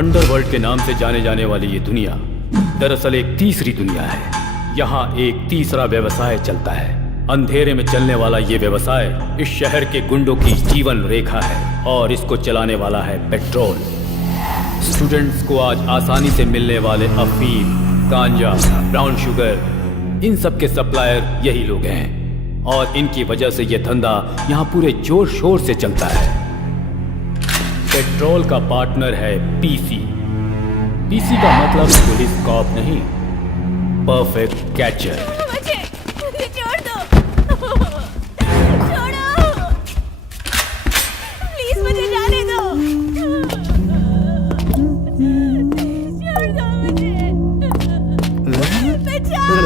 Underworld के नाम से जाने जाने वाली ये दुनिया दरअसल एक तीसरी दुनिया है। यहाँ एक तीसरा व्यवसाय चलता है। अंधेरे में चलने वाला ये व्यवसाय इस शहर के गुंडों की जीवन रेखा है और इसको चलाने वाला है पेट्रोल। स्टूडेंट्स को आज आसानी से मिलने वाले अफीम, गांजा, ब्राउन शुगर, इन सब के सप्लायर यही लोग हैं और इनकी वजह से ये धंधा यहाँ पूरे जोर शोर से चलता है। पेट्रोल का पार्टनर है पीसी। पीसी का मतलब पुलिस कॉप नहीं, परफेक्ट कैचर। मुझे छोड़ दो, छोड़ो, प्लीज मुझे जाने दो, छोड़ दो मुझे, बचाओ,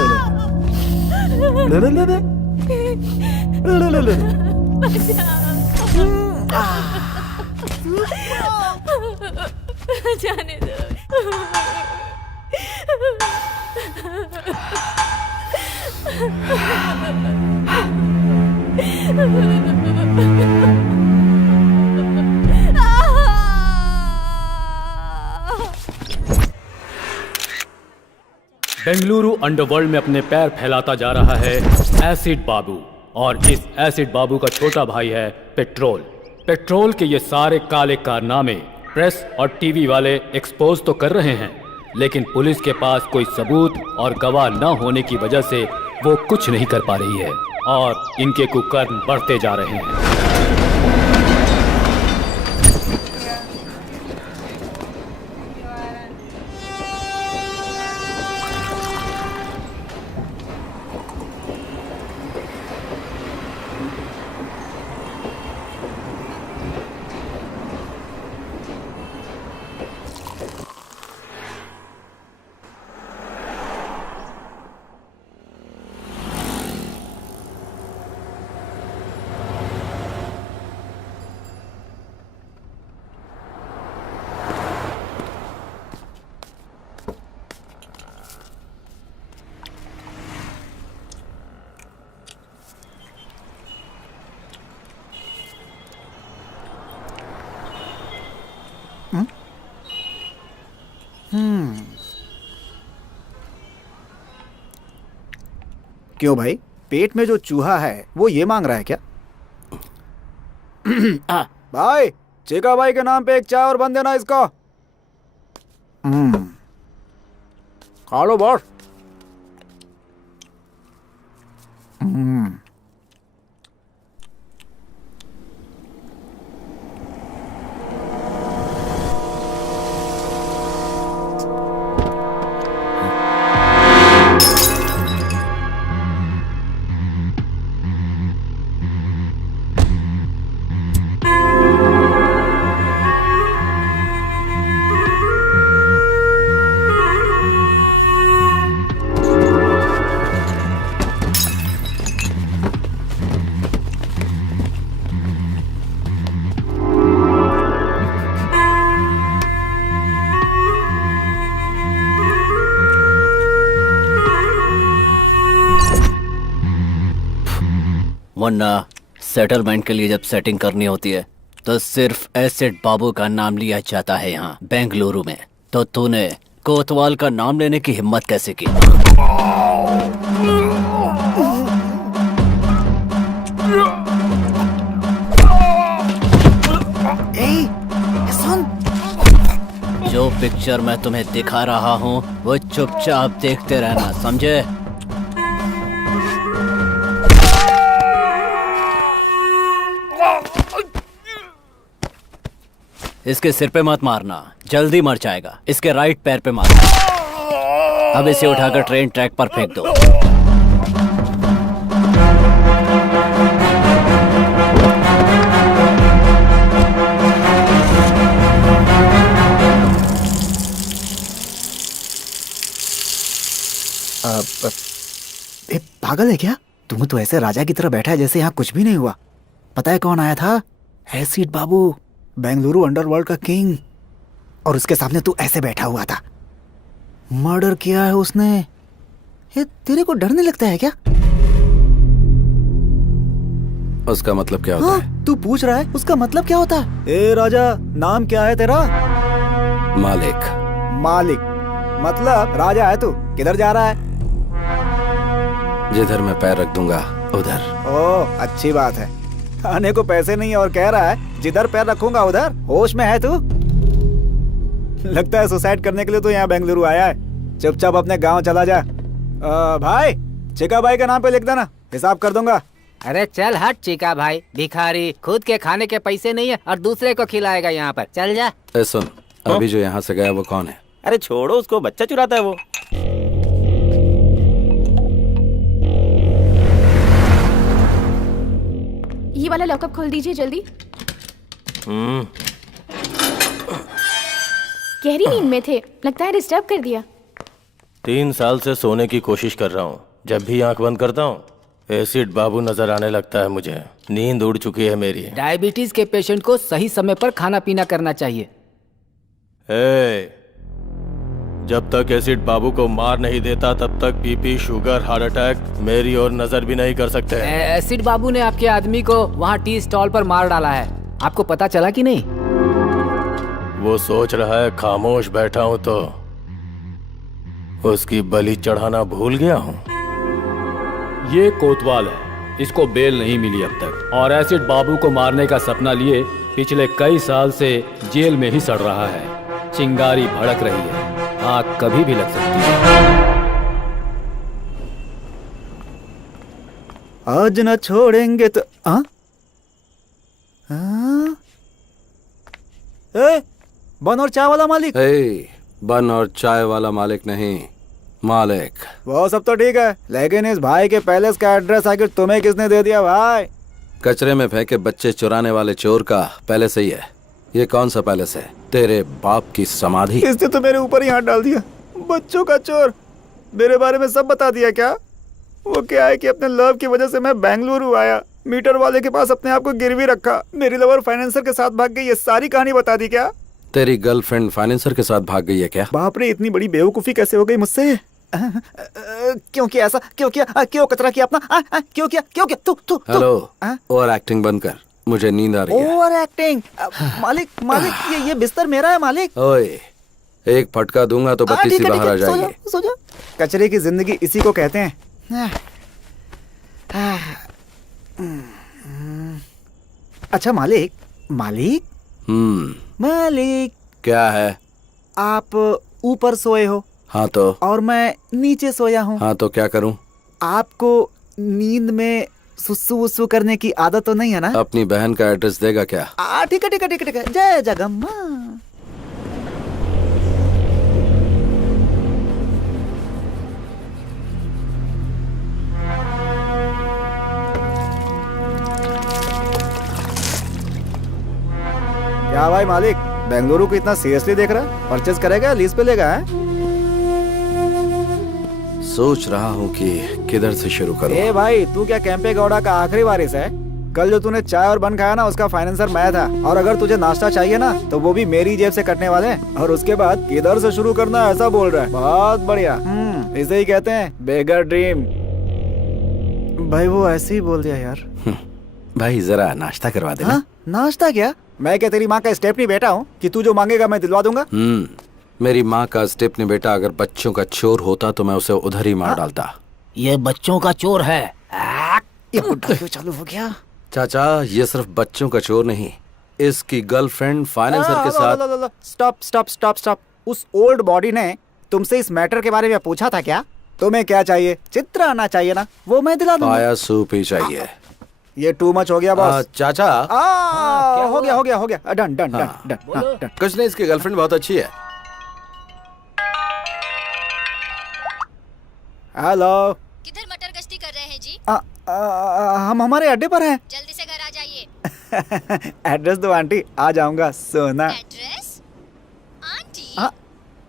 जाने दो। बेंगलुरु अंडरवर्ल्ड में अपने पैर फैलाता जा रहा है एसिड बाबू, और इस एसिड बाबू का छोटा भाई है पेट्रोल। पेट्रोल के ये सारे काले कारनामे प्रेस और टीवी वाले एक्सपोज तो कर रहे हैं, लेकिन पुलिस के पास कोई सबूत और गवाह न होने की वजह से वो कुछ नहीं कर पा रही है और इनके कुकर्म बढ़ते जा रहे हैं। क्यों भाई, पेट में जो चूहा है वो ये मांग रहा है क्या? भाई, चेका भाई के नाम पे एक चाय और बन देना इसको। खा लो बॉस। वरना सेटलमेंट के लिए जब सेटिंग करनी होती है तो सिर्फ एसिड बाबू का नाम लिया जाता है यहाँ बेंगलुरु में। तो तूने कोतवाल का नाम लेने की हिम्मत कैसे की? सुन, जो पिक्चर मैं तुम्हें दिखा रहा हूँ वो चुपचाप देखते रहना, समझे? इसके सिर पे मत मारना, जल्दी मर जाएगा। इसके राइट पैर पे मारना। अब इसे उठाकर ट्रेन ट्रैक पर फेंक दो। ए, पागल है क्या? तुम तो ऐसे राजा की तरह बैठा है जैसे यहाँ कुछ भी नहीं हुआ। पता है कौन आया था? एसिड बाबू, बेंगलुरु अंडरवर्ल्ड का किंग। और उसके सामने तू ऐसे बैठा हुआ था। मर्डर किया है उसने। ये तेरे को डर नहीं लगता है क्या? उसका मतलब क्या होता है? तू पूछ रहा है उसका मतलब क्या होता है? ए राजा, नाम क्या है तेरा? मालिक। मालिक मतलब राजा है तू। किधर जा रहा है? जिधर मैं पैर रख दूंगा उधर। ओह, अच्छी बात है। आने को पैसे नहीं और कह रहा है जिधर पैर रखूंगा उधर। होश में है तू? लगता है सुसाइड करने के लिए तो यहाँ बेंगलुरु आया है। चुपचाप अपने गांव चला जा। भाई, चिका भाई के नाम पे लिख देना, हिसाब कर दूंगा। अरे चल हट चिका भाई, भिखारी, खुद के खाने के पैसे नहीं है और दूसरे को खिलाएगा यहाँ पर। चल जा। सुन, अभी जो यहाँ से गया वो कौन है? अरे छोड़ो उसको, बच्चा चुराता है वो। ये वाला लॉकअप खोल दीजिए जल्दी। गहरी नींद में थे, लगता है डिस्टर्ब कर दिया। 3 साल से सोने की कोशिश कर रहा हूँ। जब भी आंख बंद करता हूँ एसिड बाबू नजर आने लगता है मुझे। नींद उड़ चुकी है मेरी। डायबिटीज के पेशेंट को सही समय पर खाना पीना करना चाहिए। जब तक एसिड बाबू को मार नहीं देता तब तक बीपी, शुगर, हार्ट अटैक मेरी ओर नजर भी नहीं कर सकते। एसिड बाबू ने आपके आदमी को वहाँ टी स्टॉल पर मार डाला है। आपको पता चला कि नहीं? वो सोच रहा है खामोश बैठा हूँ तो उसकी बलि चढ़ाना भूल गया हूँ। ये कोतवाल है, इसको बेल नहीं मिली अब तक और एसिड बाबू को मारने का सपना लिए पिछले कई साल से जेल में ही सड़ रहा है। चिंगारी भड़क रही है, आग कभी भी लग सकती है। आज न छोड़ेंगे तो बन और चाय वाला मालिक। बन और चाय वाला मालिक नहीं, मालिक। वो सब तो ठीक है, लेकिन इस भाई के पैलेस का एड्रेस आखिर तुम्हें किसने दे दिया भाई? कचरे में फेंके बच्चे चुराने वाले चोर का पैलेस ही है। ये कौन सा पैलेस है? तेरे बाप की समाधि। इसने तो मेरे ऊपर ही हाथ डाल दिया। बच्चों का चोर, मेरे बारे में सब बता दिया क्या? वो क्या है कि अपने लव की वजह से मैं बेंगलुरु आया, मीटर वाले के पास अपने आप को गिरवी रखा, मेरी लवर फाइनेंसर के साथ भाग गई, ये सारी कहानी बता दी क्या? तेरी गर्लफ्रेंड फाइनेंसर के साथ भाग गई है क्या? बाप रे, इतनी बड़ी बेवकूफी कैसे हो गई मुझसे? क्यों किया ऐसा? क्यों किया? क्यों कचरा किया अपना? क्यों किया? क्यों किया? तू हेलो, ओवर एक्टिंग बंद कर, मुझे नींद आ रही है। Over acting? मालिक ये बिस्तर मेरा है मालिक। ओए, एक फटका दूंगा तो बत्ती सी बाहर आ जाएगी। सो जा। कचरे की जिंदगी इसी को कहते हैं। अच्छा मालिक, मालिक क्या है? आप ऊपर सोए हो? हाँ तो? और मैं नीचे सोया हूँ। हाँ तो क्या करूँ? आपको नींद में सुसु वुसु करने की आदत तो नहीं है ना? अपनी बहन का एड्रेस देगा क्या? ठीक है। जय जगम्मा। क्या भाई मालिक, बेंगलुरु को इतना सीरियसली देख रहा है? परचेज करेगा, लीज पे लेगा? है सोच रहा हूँ कि किधर से शुरू करूँ। ए भाई, तू क्या कैंपे गौड़ा का आखिरी वारिस है? कल जो तूने चाय और बन खाया ना, उसका फाइनेंसर मैं था। और अगर तुझे नाश्ता चाहिए ना तो वो भी मेरी जेब से कटने वाले हैं। और उसके बाद किधर से शुरू करना ऐसा बोल रहा है। बहुत बढ़िया। इसे ही कहते हैं बेगर ड्रीम। भाई वो ऐसे ही बोल दिया यार। भाई जरा नाश्ता करवा देना। हाँ नाश्ता क्या? मैं क्या तेरी माँ का स्टेपनी बेटा हूँ कि तू जो मांगेगा मैं दिलवा दूंगा? मेरी माँ का स्टेपनी बेटा अगर बच्चों का चोर होता तो मैं उसे उधर ही मार डालता। ये बच्चों का चोर है। ये बुड्ढा क्यों चालू हो गया? चाचा ये सिर्फ बच्चों का चोर नहीं, इसकी गर्लफ्रेंड फाइनेंसर के साथ। Stop stop stop stop. उस ओल्ड बॉडी ने तुमसे इस मैटर के बारे में पूछा था क्या? तुम्हें क्या चाहिए? चित्र आना चाहिए ना, वो मैं दिला दूंगा। पाया सूप ही चाहिए। ये टू मच हो गया बॉस। चाचा हो गया डन डन डन डन। कुछ नहीं, इसकी गर्लफ्रेंड बहुत अच्छी है। हेलो। किधर मटर गश्ती कर रहे हैं जी? हम हमारे अड्डे पर हैं। जल्दी से घर आ जाइए। एड्रेस दो आंटी, आ जाऊंगा सोना। एड्रेस? आंटी? हाँ।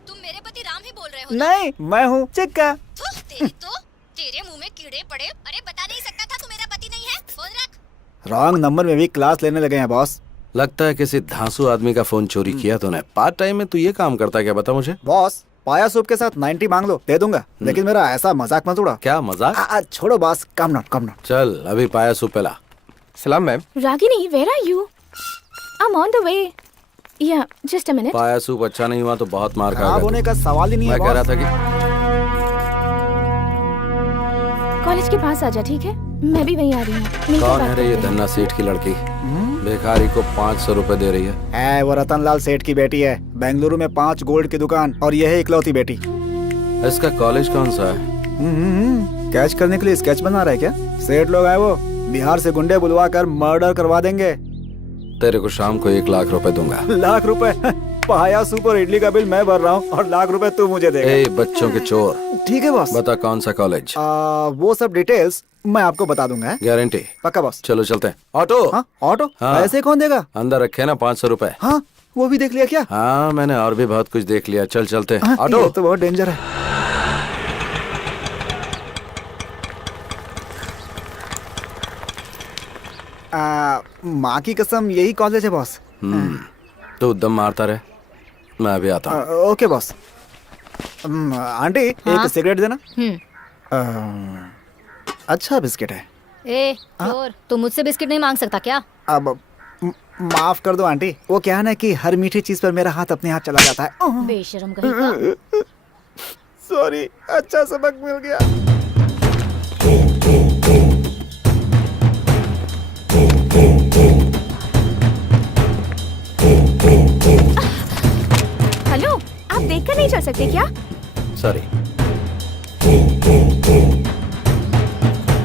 तुम मेरे पति राम ही बोल रहे हो ना? नहीं, मैं हूँ चिक्का। तेरे मुंह में कीड़े पड़े। अरे बता नहीं सकता था तू मेरा पति नहीं है? फोन रख। रॉन्ग नंबर में भी क्लास लेने लगे हैं बॉस। लगता है किसी धांसू आदमी का फोन चोरी किया तूने। पार्ट टाइम में तू ये काम करता है क्या, बता मुझे। बॉस पाया सूप के साथ 90 मांग लो, दे दूंगा, लेकिन मेरा ऐसा मजाक मत उड़ा। क्या मजाक? छोड़ो बॉस, कम नॉट। चल अभी पाया सूप पिला। सलाम ma'am. Ragini, where are you? I'm on the way. Yeah, just a minute. पाया सूप अच्छा नहीं हुआ तो बहुत मार खराब खाएगा होने तू। का सवाल ही नहीं है मैं कह रहा बॉस। था कि कॉलेज के पास आ जा, ठीक है? मैं भी वहीं आ रही हूँ। मिलकर कौन बात है रे ये करते हैं। धन्ना सेठ की लड़की? भिखारी को 500 रुपए दे रही है। वो रतनलाल सेठ की बेटी है। बेंगलुरु में 5 गोल्ड की दुकान और यह है इकलौती बेटी। इसका कॉलेज कौन सा है? कैच करने के लिए स्केच बना रहा है क्या? सेठ लोग आए वो, बिहार से गुंडे बुलवा कर मर्डर करवा देंगे। तेरे को शाम को 1 लाख रुपए दूंगा। लाख रुपए? पाया सूप और इडली का बिल मैं भर रहा हूँ और लाख रुपए तू मुझे देगा। ए बच्चों के चोर, ठीक है बॉस। बता कौन सा कॉलेज? वो सब डिटेल्स मैं आपको बता दूंगा। गारंटी? पक्का बॉस। चलो चलते हैं। ऑटो? हाँ ऑटो? हाँ। ऐसे कौन देगा? अंदर रखे ना 500 रुपए। हाँ वो भी देख लिया क्या? हाँ मैंने और भी बहुत कुछ देख लिया। चल चलते हैं। हाँ, ऑटो? ये तो बहुत डेंजर है। माँ की कसम यही कॉलेज है बॉस। तू दम मारता रहे, मैं अभी आता हूँ। Okay boss. आंटी एक सिगरेट देना। अच्छा बिस्किट है। ए चोर, तू मुझसे बिस्किट नहीं मांग सकता क्या? अब माफ कर दो आंटी, वो क्या है ना कि हर मीठी चीज पर मेरा हाथ अपने हाथ चला जाता है। बेशरम कहीं का। सॉरी, अच्छा सबक मिल गया। हेलो, आप देखकर नहीं चल सकते क्या? सॉरी।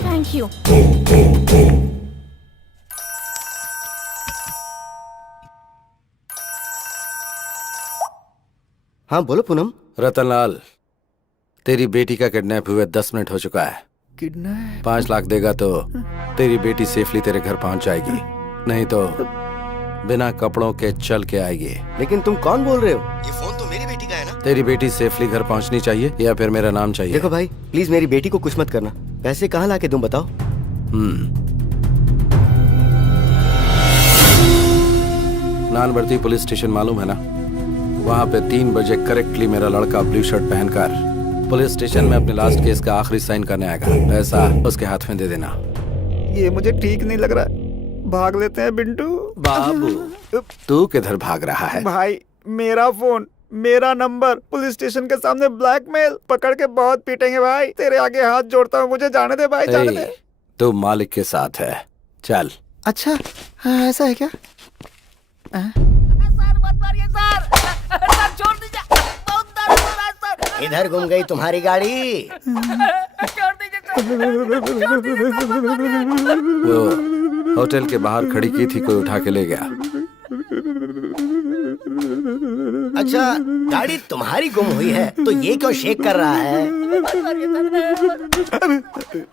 Thank you. हाँ बोलो पूनम। रतनलाल, तेरी बेटी का किडनैप हुए 10 मिनट हो चुका है। किडनैप? 5 लाख देगा तो तेरी बेटी सेफली तेरे घर पहुंच जाएगी, नहीं तो बिना कपड़ों के चल के आएगी। लेकिन तुम कौन बोल रहे हो? ये फोन तो मेरी बेटी का है ना? तेरी बेटी सेफली घर पहुंचनी चाहिए या फिर मेरा नाम चाहिए? देखो भाई प्लीज मेरी बेटी को कुछ मत करना। पैसे कहाँ लाके तुम बताओ। नानवर्ती पुलिस स्टेशन मालूम है ना? वहाँ पे 3 बजे करेक्टली मेरा लड़का ब्लू शर्ट पहनकर पुलिस स्टेशन में अपने लास्ट केस का आखिरी साइन करने आएगा। पैसा उसके हाथ में दे देना। ये मुझे ठीक नहीं लग रहा है। भाग लेते हैं बिंटू। बाबू तू किधर भाग रहा है? भाई मेरा फोन, मेरा नंबर, पुलिस स्टेशन के सामने ब्लैकमेल, पकड़ के बहुत पीटेंगे भाई। तेरे आगे हाथ जोड़ता हूँ, मुझे जाने दे भाई, जाने दे। तू मालिक के साथ है, चल। अच्छा ऐसा है क्या? इधर घूम गई तुम्हारी गाड़ी। वो होटल के बाहर खड़ी की थी, कोई उठा के ले गया। अच्छा गाड़ी तुम्हारी गुम हुई है तो ये क्यों शेक कर रहा है?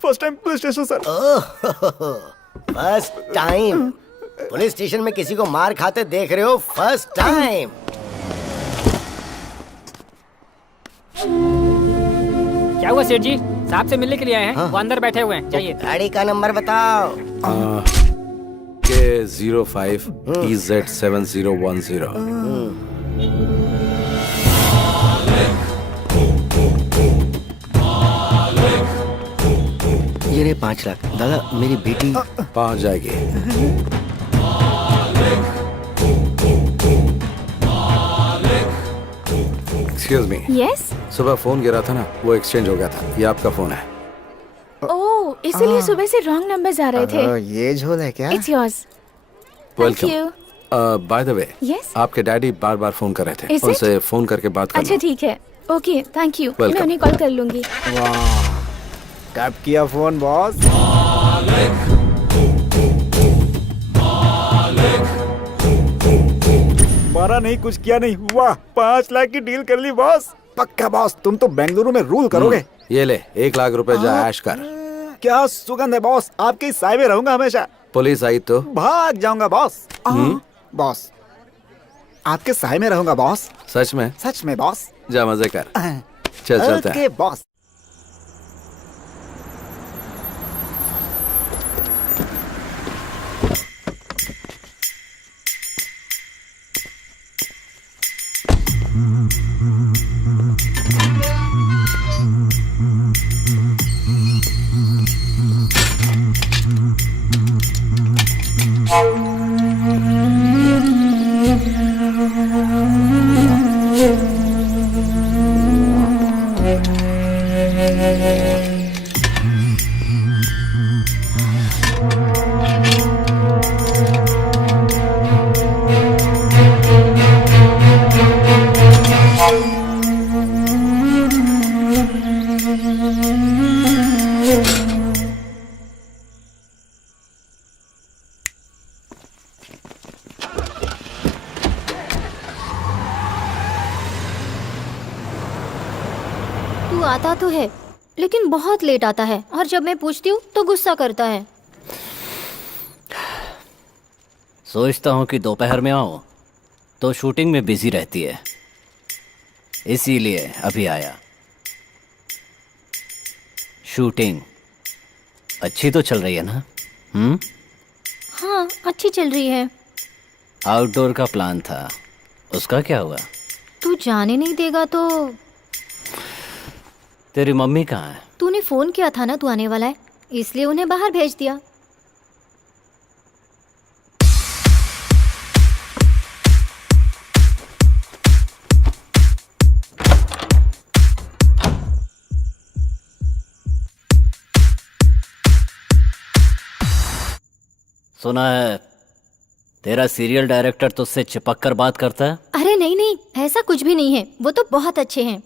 First time police station sir. First time police station में किसी को मार खाते देख रहे हो? First time. क्या हुआ सेठ जी? साहब से मिलने के लिए आए हैं। हाँ। वो अंदर बैठे हुए हैं, चाहिए। गाड़ी का नंबर बताओ। K05 EZ7010। ये रहे 5 लाख। दादा मेरी बेटी पहुंच जाएगी। Excuse me, yes. सुबह फोन गिरा था ना, वो एक्सचेंज हो गया था। ये आपका फोन है। ओह, इसीलिए सुबह से रॉन्ग नंबर्स आ रहे थे। ये झोल है क्या? It's yours. Thank welcome. You. By the way, yes. आपके डैडी बार बार फोन कर रहे थे, Is it? उनसे फोन करके बात अच्छा करना। ठीक है। Okay, thank you. Welcome. मैं उन्हें कॉल कर लूंगी। वाह, कब किया फोन बॉस? मारा नहीं, कुछ किया नहीं। वाह, 5 लाख की डील कर ली बॉस। पक्का बॉस, तुम तो बेंगलुरु में रूल करोगे। ये ले 1 लाख रुपए जा ऐश कर। क्या सुगंध है बॉस, आपके साय में रहूंगा हमेशा। पुलिस आई तो भाग जाऊंगा बॉस। बॉस, आपके साय में रहूंगा बॉस। सच में? सच में बॉस। जा मजे कर। चल चलते हैं। Okay boss. तू आता तो है लेकिन बहुत लेट आता है, और जब मैं पूछती हूँ तो गुस्सा करता है। सोचता हूँ कि दोपहर में आऊँ तो शूटिंग में बिजी रहती है, इसीलिए अभी आया। शूटिंग अच्छी तो चल रही है ना? हाँ, अच्छी चल रही है। आउटडोर का प्लान था, उसका क्या हुआ? तू जाने नहीं देगा तो? तेरी मम्मी कहाँ है? तूने फोन किया था ना तू आने वाला है, इसलिए उन्हें बाहर भेज दिया। सुना है तेरा सीरियल डायरेक्टर तुझसे चिपक कर बात करता है? अरे नहीं नहीं, ऐसा कुछ भी नहीं है, वो तो बहुत अच्छे हैं।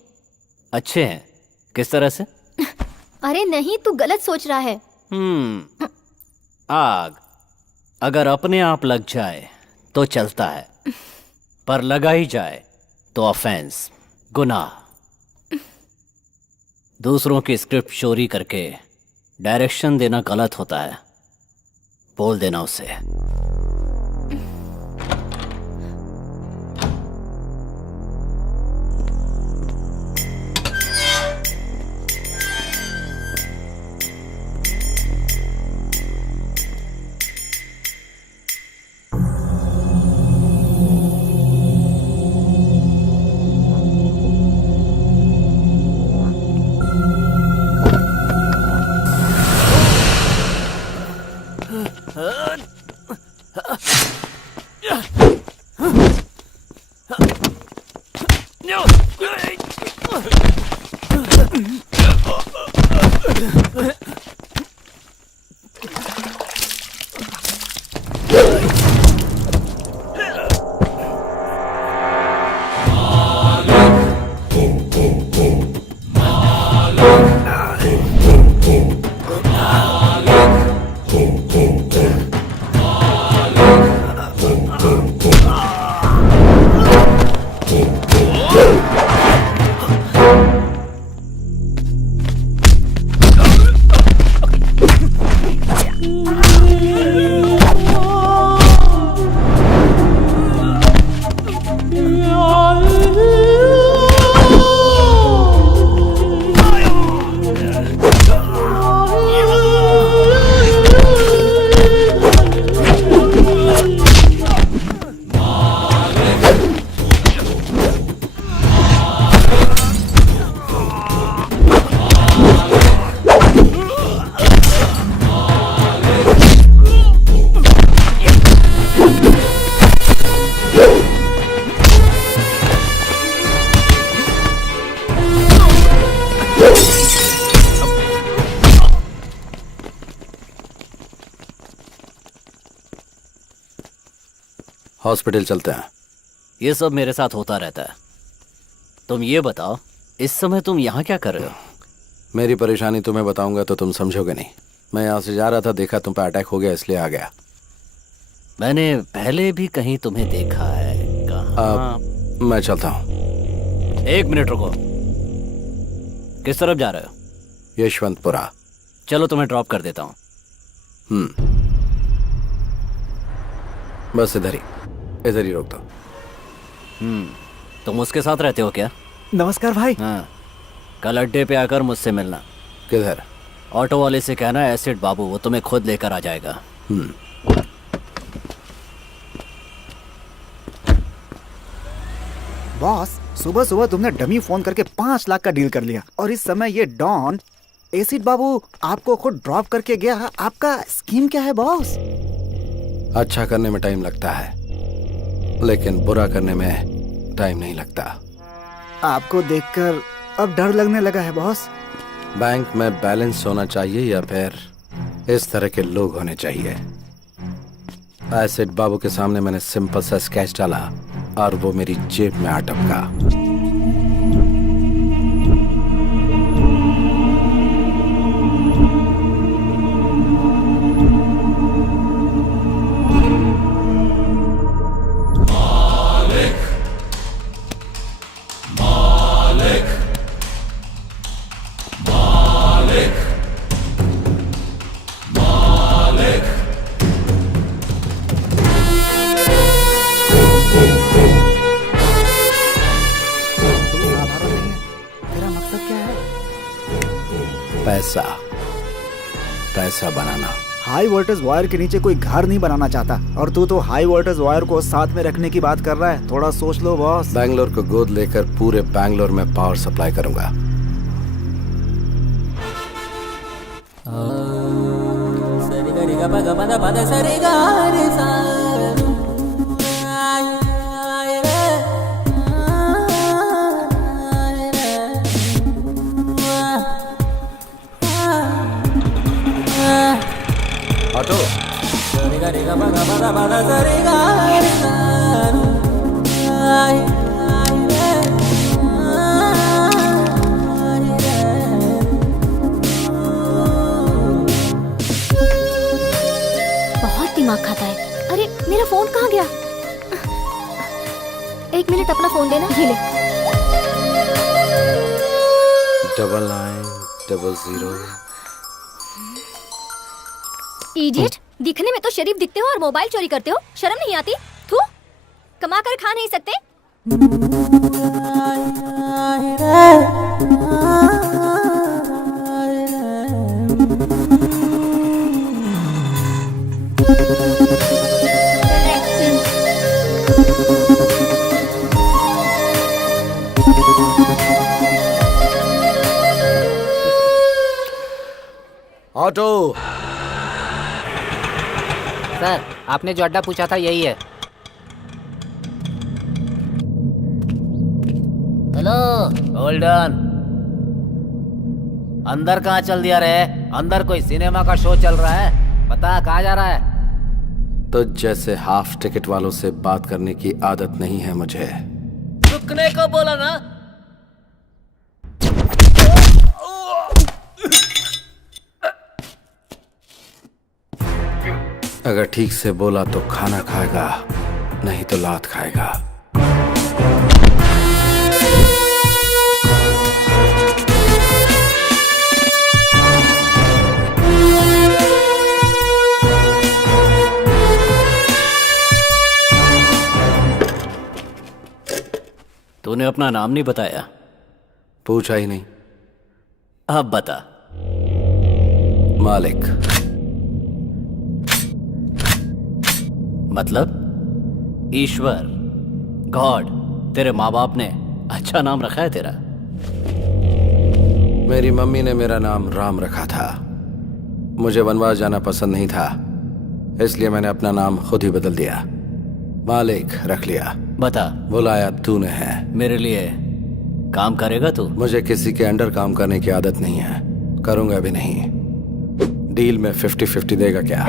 अच्छे हैं? किस तरह से? अरे नहीं, तू गलत सोच रहा है। आग अगर अपने आप लग जाए तो चलता है, पर लगा ही जाए तो ऑफेंस, गुनाह। दूसरों की स्क्रिप्ट चोरी करके डायरेक्शन देना गलत होता है, बोल देना उसे। हॉस्पिटल चलते हैं। ये सब मेरे साथ होता रहता है। तुम ये बताओ, इस समय तुम यहाँ क्या कर रहे हो? मेरी परेशानी तुम्हें बताऊंगा तो तुम समझोगे नहीं। मैं यहाँ से जा रहा था, देखा तुम पे अटैक हो गया, इसलिए आ गया। मैंने पहले भी कहीं तुम्हें देखा है। कहाँ? मैं चलता हूँ। 1 मिनट रुको। किस तरफ जा रहे हो? यशवंतपुरा। चलो तुम्हें ड्रॉप कर देता हूँ। बस इधर ही रोक दो। तुम उसके साथ रहते हो क्या? नमस्कार भाई। हाँ, कल अड्डे पे आकर मुझसे मिलना। किधर? ऑटो वाले से कहना एसिड बाबू, वो तुम्हें खुद लेकर आ जाएगा। बॉस, सुबह सुबह तुमने डमी फोन करके 5 लाख का डील कर लिया, और इस समय ये डॉन एसिड बाबू आपको खुद ड्रॉप करके गया। आपका स्कीम क्या है बॉस? अच्छा करने में टाइम लगता है, लेकिन बुरा करने में टाइम नहीं लगता। आपको देखकर अब डर लगने लगा है बॉस। बैंक में बैलेंस होना चाहिए या फिर इस तरह के लोग होने चाहिए? एसिड बाबू के सामने मैंने सिंपल सा स्केच डाला और वो मेरी जेब में आ टपका। तेरा मकसद क्या है? पैसा, पैसा बनाना। हाई वोल्टेज वायर के नीचे कोई घर नहीं बनाना चाहता, और तू तो हाई वोल्टेज वायर को साथ में रखने की बात कर रहा है। थोड़ा सोच लो बॉस। बैंगलोर को गोद लेकर पूरे बैंगलोर में पावर सप्लाई करूंगा। ऑटो। बहुत दिमाग खाता है। अरे मेरा फोन कहाँ गया? 1 मिनट, अपना फोन देना। ये ले। 9900। इडियट, दिखने में तो शरीफ दिखते हो और मोबाइल चोरी करते हो। शर्म नहीं आती? थू, कमा कर खा नहीं सकते? ऑटो। सर, आपने जो अड्डा पूछा था यही है। Hello, hold on. अंदर कहाँ चल दिया रे? अंदर कोई सिनेमा का शो चल रहा है। पता कहाँ जा रहा है? तो जैसे हाफ टिकट वालों से बात करने की आदत नहीं है मुझे। रुकने को बोला ना। अगर ठीक से बोला तो खाना खाएगा, नहीं तो लात खाएगा। तूने अपना नाम नहीं बताया। पूछा ही नहीं। अब बता। मालिक। मतलब ईश्वर, गॉड। तेरे माँ बाप ने अच्छा नाम रखा है तेरा। मेरी मम्मी ने मेरा नाम राम रखा था। मुझे वनवास जाना पसंद नहीं था, इसलिए मैंने अपना नाम खुद ही बदल दिया। मालिक रख लिया। बता। बुलाया तूने है। मेरे लिए काम करेगा तू? मुझे किसी के अंडर काम करने की आदत नहीं है, करूंगा भी नहीं। डील में 50-50 देगा क्या?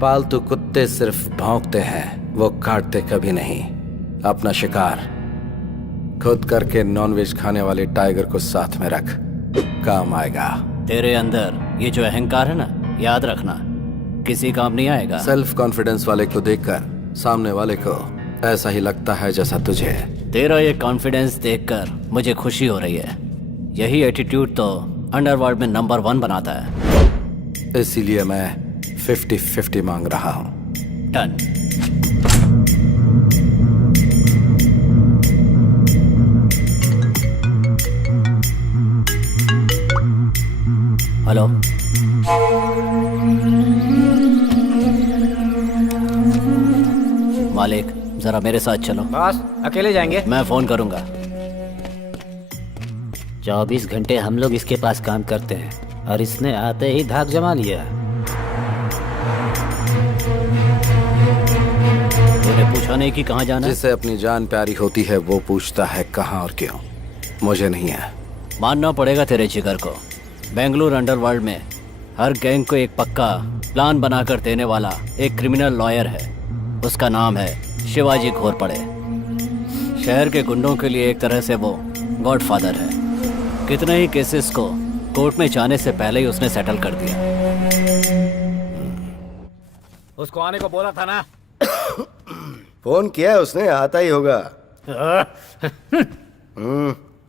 पालतू कुत्ते सिर्फ भौंकते हैं, वो काटते कभी नहीं। अपना शिकार खुद करके नॉनवेज खाने वाले टाइगर को साथ में रख, काम आएगा। तेरे अंदर ये जो अहंकार है ना, याद रखना किसी काम नहीं आएगा। सेल्फ कॉन्फिडेंस वाले को देखकर सामने वाले को ऐसा ही लगता है जैसा तुझे। तेरा ये कॉन्फिडेंस देखकर मुझे खुशी हो रही है। यही एटीट्यूड तो अंडरवर्ल्ड में नंबर 1 बनाता है। इसीलिए मैं 50-50 मांग रहा हूँ। डन। हेलो, मालिक जरा मेरे साथ चलो। बॉस अकेले जाएंगे? मैं फोन करूंगा। 24 घंटे हम लोग इसके पास काम करते हैं और इसने आते ही धाक जमा लिया। तूने पूछा नहीं कि कहाँ जाना है? जिसे अपनी जान प्यारी होती है वो पूछता है कहाँ और क्यों। मुझे नहीं है। मानना पड़ेगा तेरे जिगर को। बेंगलुरु अंडरवर्ल्ड में हर गैंग को एक पक्का प्लान बनाकर देने वाला एक क्रिमिनल लॉयर है। उसका नाम है शिवाजी घोरपड़े। शहर के गुंडों के लिए एक तरह से वो गॉडफादर है। कितने ही केसेस को कोर्ट में जाने से पहले ही उसने सेटल कर दिया। उसको आने को बोला था ना। फोन किया है उसने, आता ही होगा।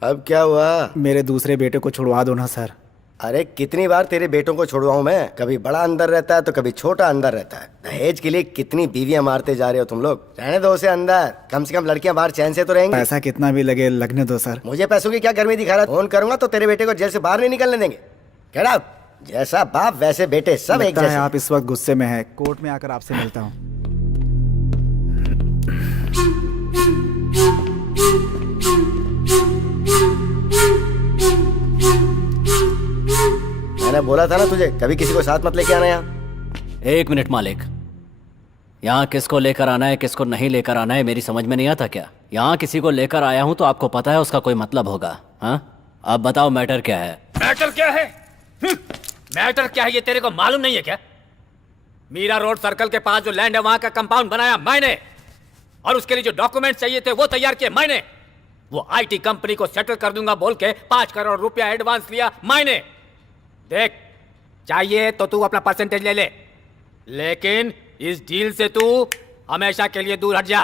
अब क्या हुआ? मेरे दूसरे बेटे को छुड़वा दो ना सर। अरे कितनी बार तेरे बेटों को छुड़वाऊं मैं? कभी बड़ा अंदर रहता है तो कभी छोटा अंदर रहता है। दहेज के लिए कितनी बीवियां मारते जा रहे हो तुम लोग। रहने दो उसे अंदर, कम से कम लड़कियां बाहर चैन से तो रहेंगी। पैसा कितना भी लगे लगने दो सर। मुझे पैसों की क्या गर्मी दिखा रहा है? फोन करूंगा तो तेरे बेटे को जेल से बाहर नहीं निकलने देंगे। Get out. जैसा बाप वैसे बेटे, सब एक लगता है जैसे। आप इस वक्त गुस्से में हैं। कोर्ट में आकर आपसे मिलता हूँ। मैंने बोला था ना तुझे, कभी किसी को साथ मत लेके आना यहाँ। 1 मिनट मालिक, यहाँ किसको लेकर आना है किसको नहीं लेकर आना है मेरी समझ में नहीं आता क्या? यहाँ किसी को लेकर आया हूँ तो आपको पता है उसका कोई मतलब होगा। हाँ, अब बताओ मैटर क्या है? मैटर क्या है? मैटर क्या है ये तेरे को मालूम नहीं है क्या? मीरा रोड सर्कल के पास जो लैंड है वहां का कंपाउंड बनाया मैंने, और उसके लिए जो डॉक्यूमेंट चाहिए थे वो तैयार किए मैंने। वो आईटी कंपनी को सेटल कर दूंगा बोल के 5 करोड़ रुपया एडवांस लिया मैंने। देख, चाहिए तो तू अपना परसेंटेज ले ले, लेकिन इस डील से तू हमेशा के लिए दूर हट जा।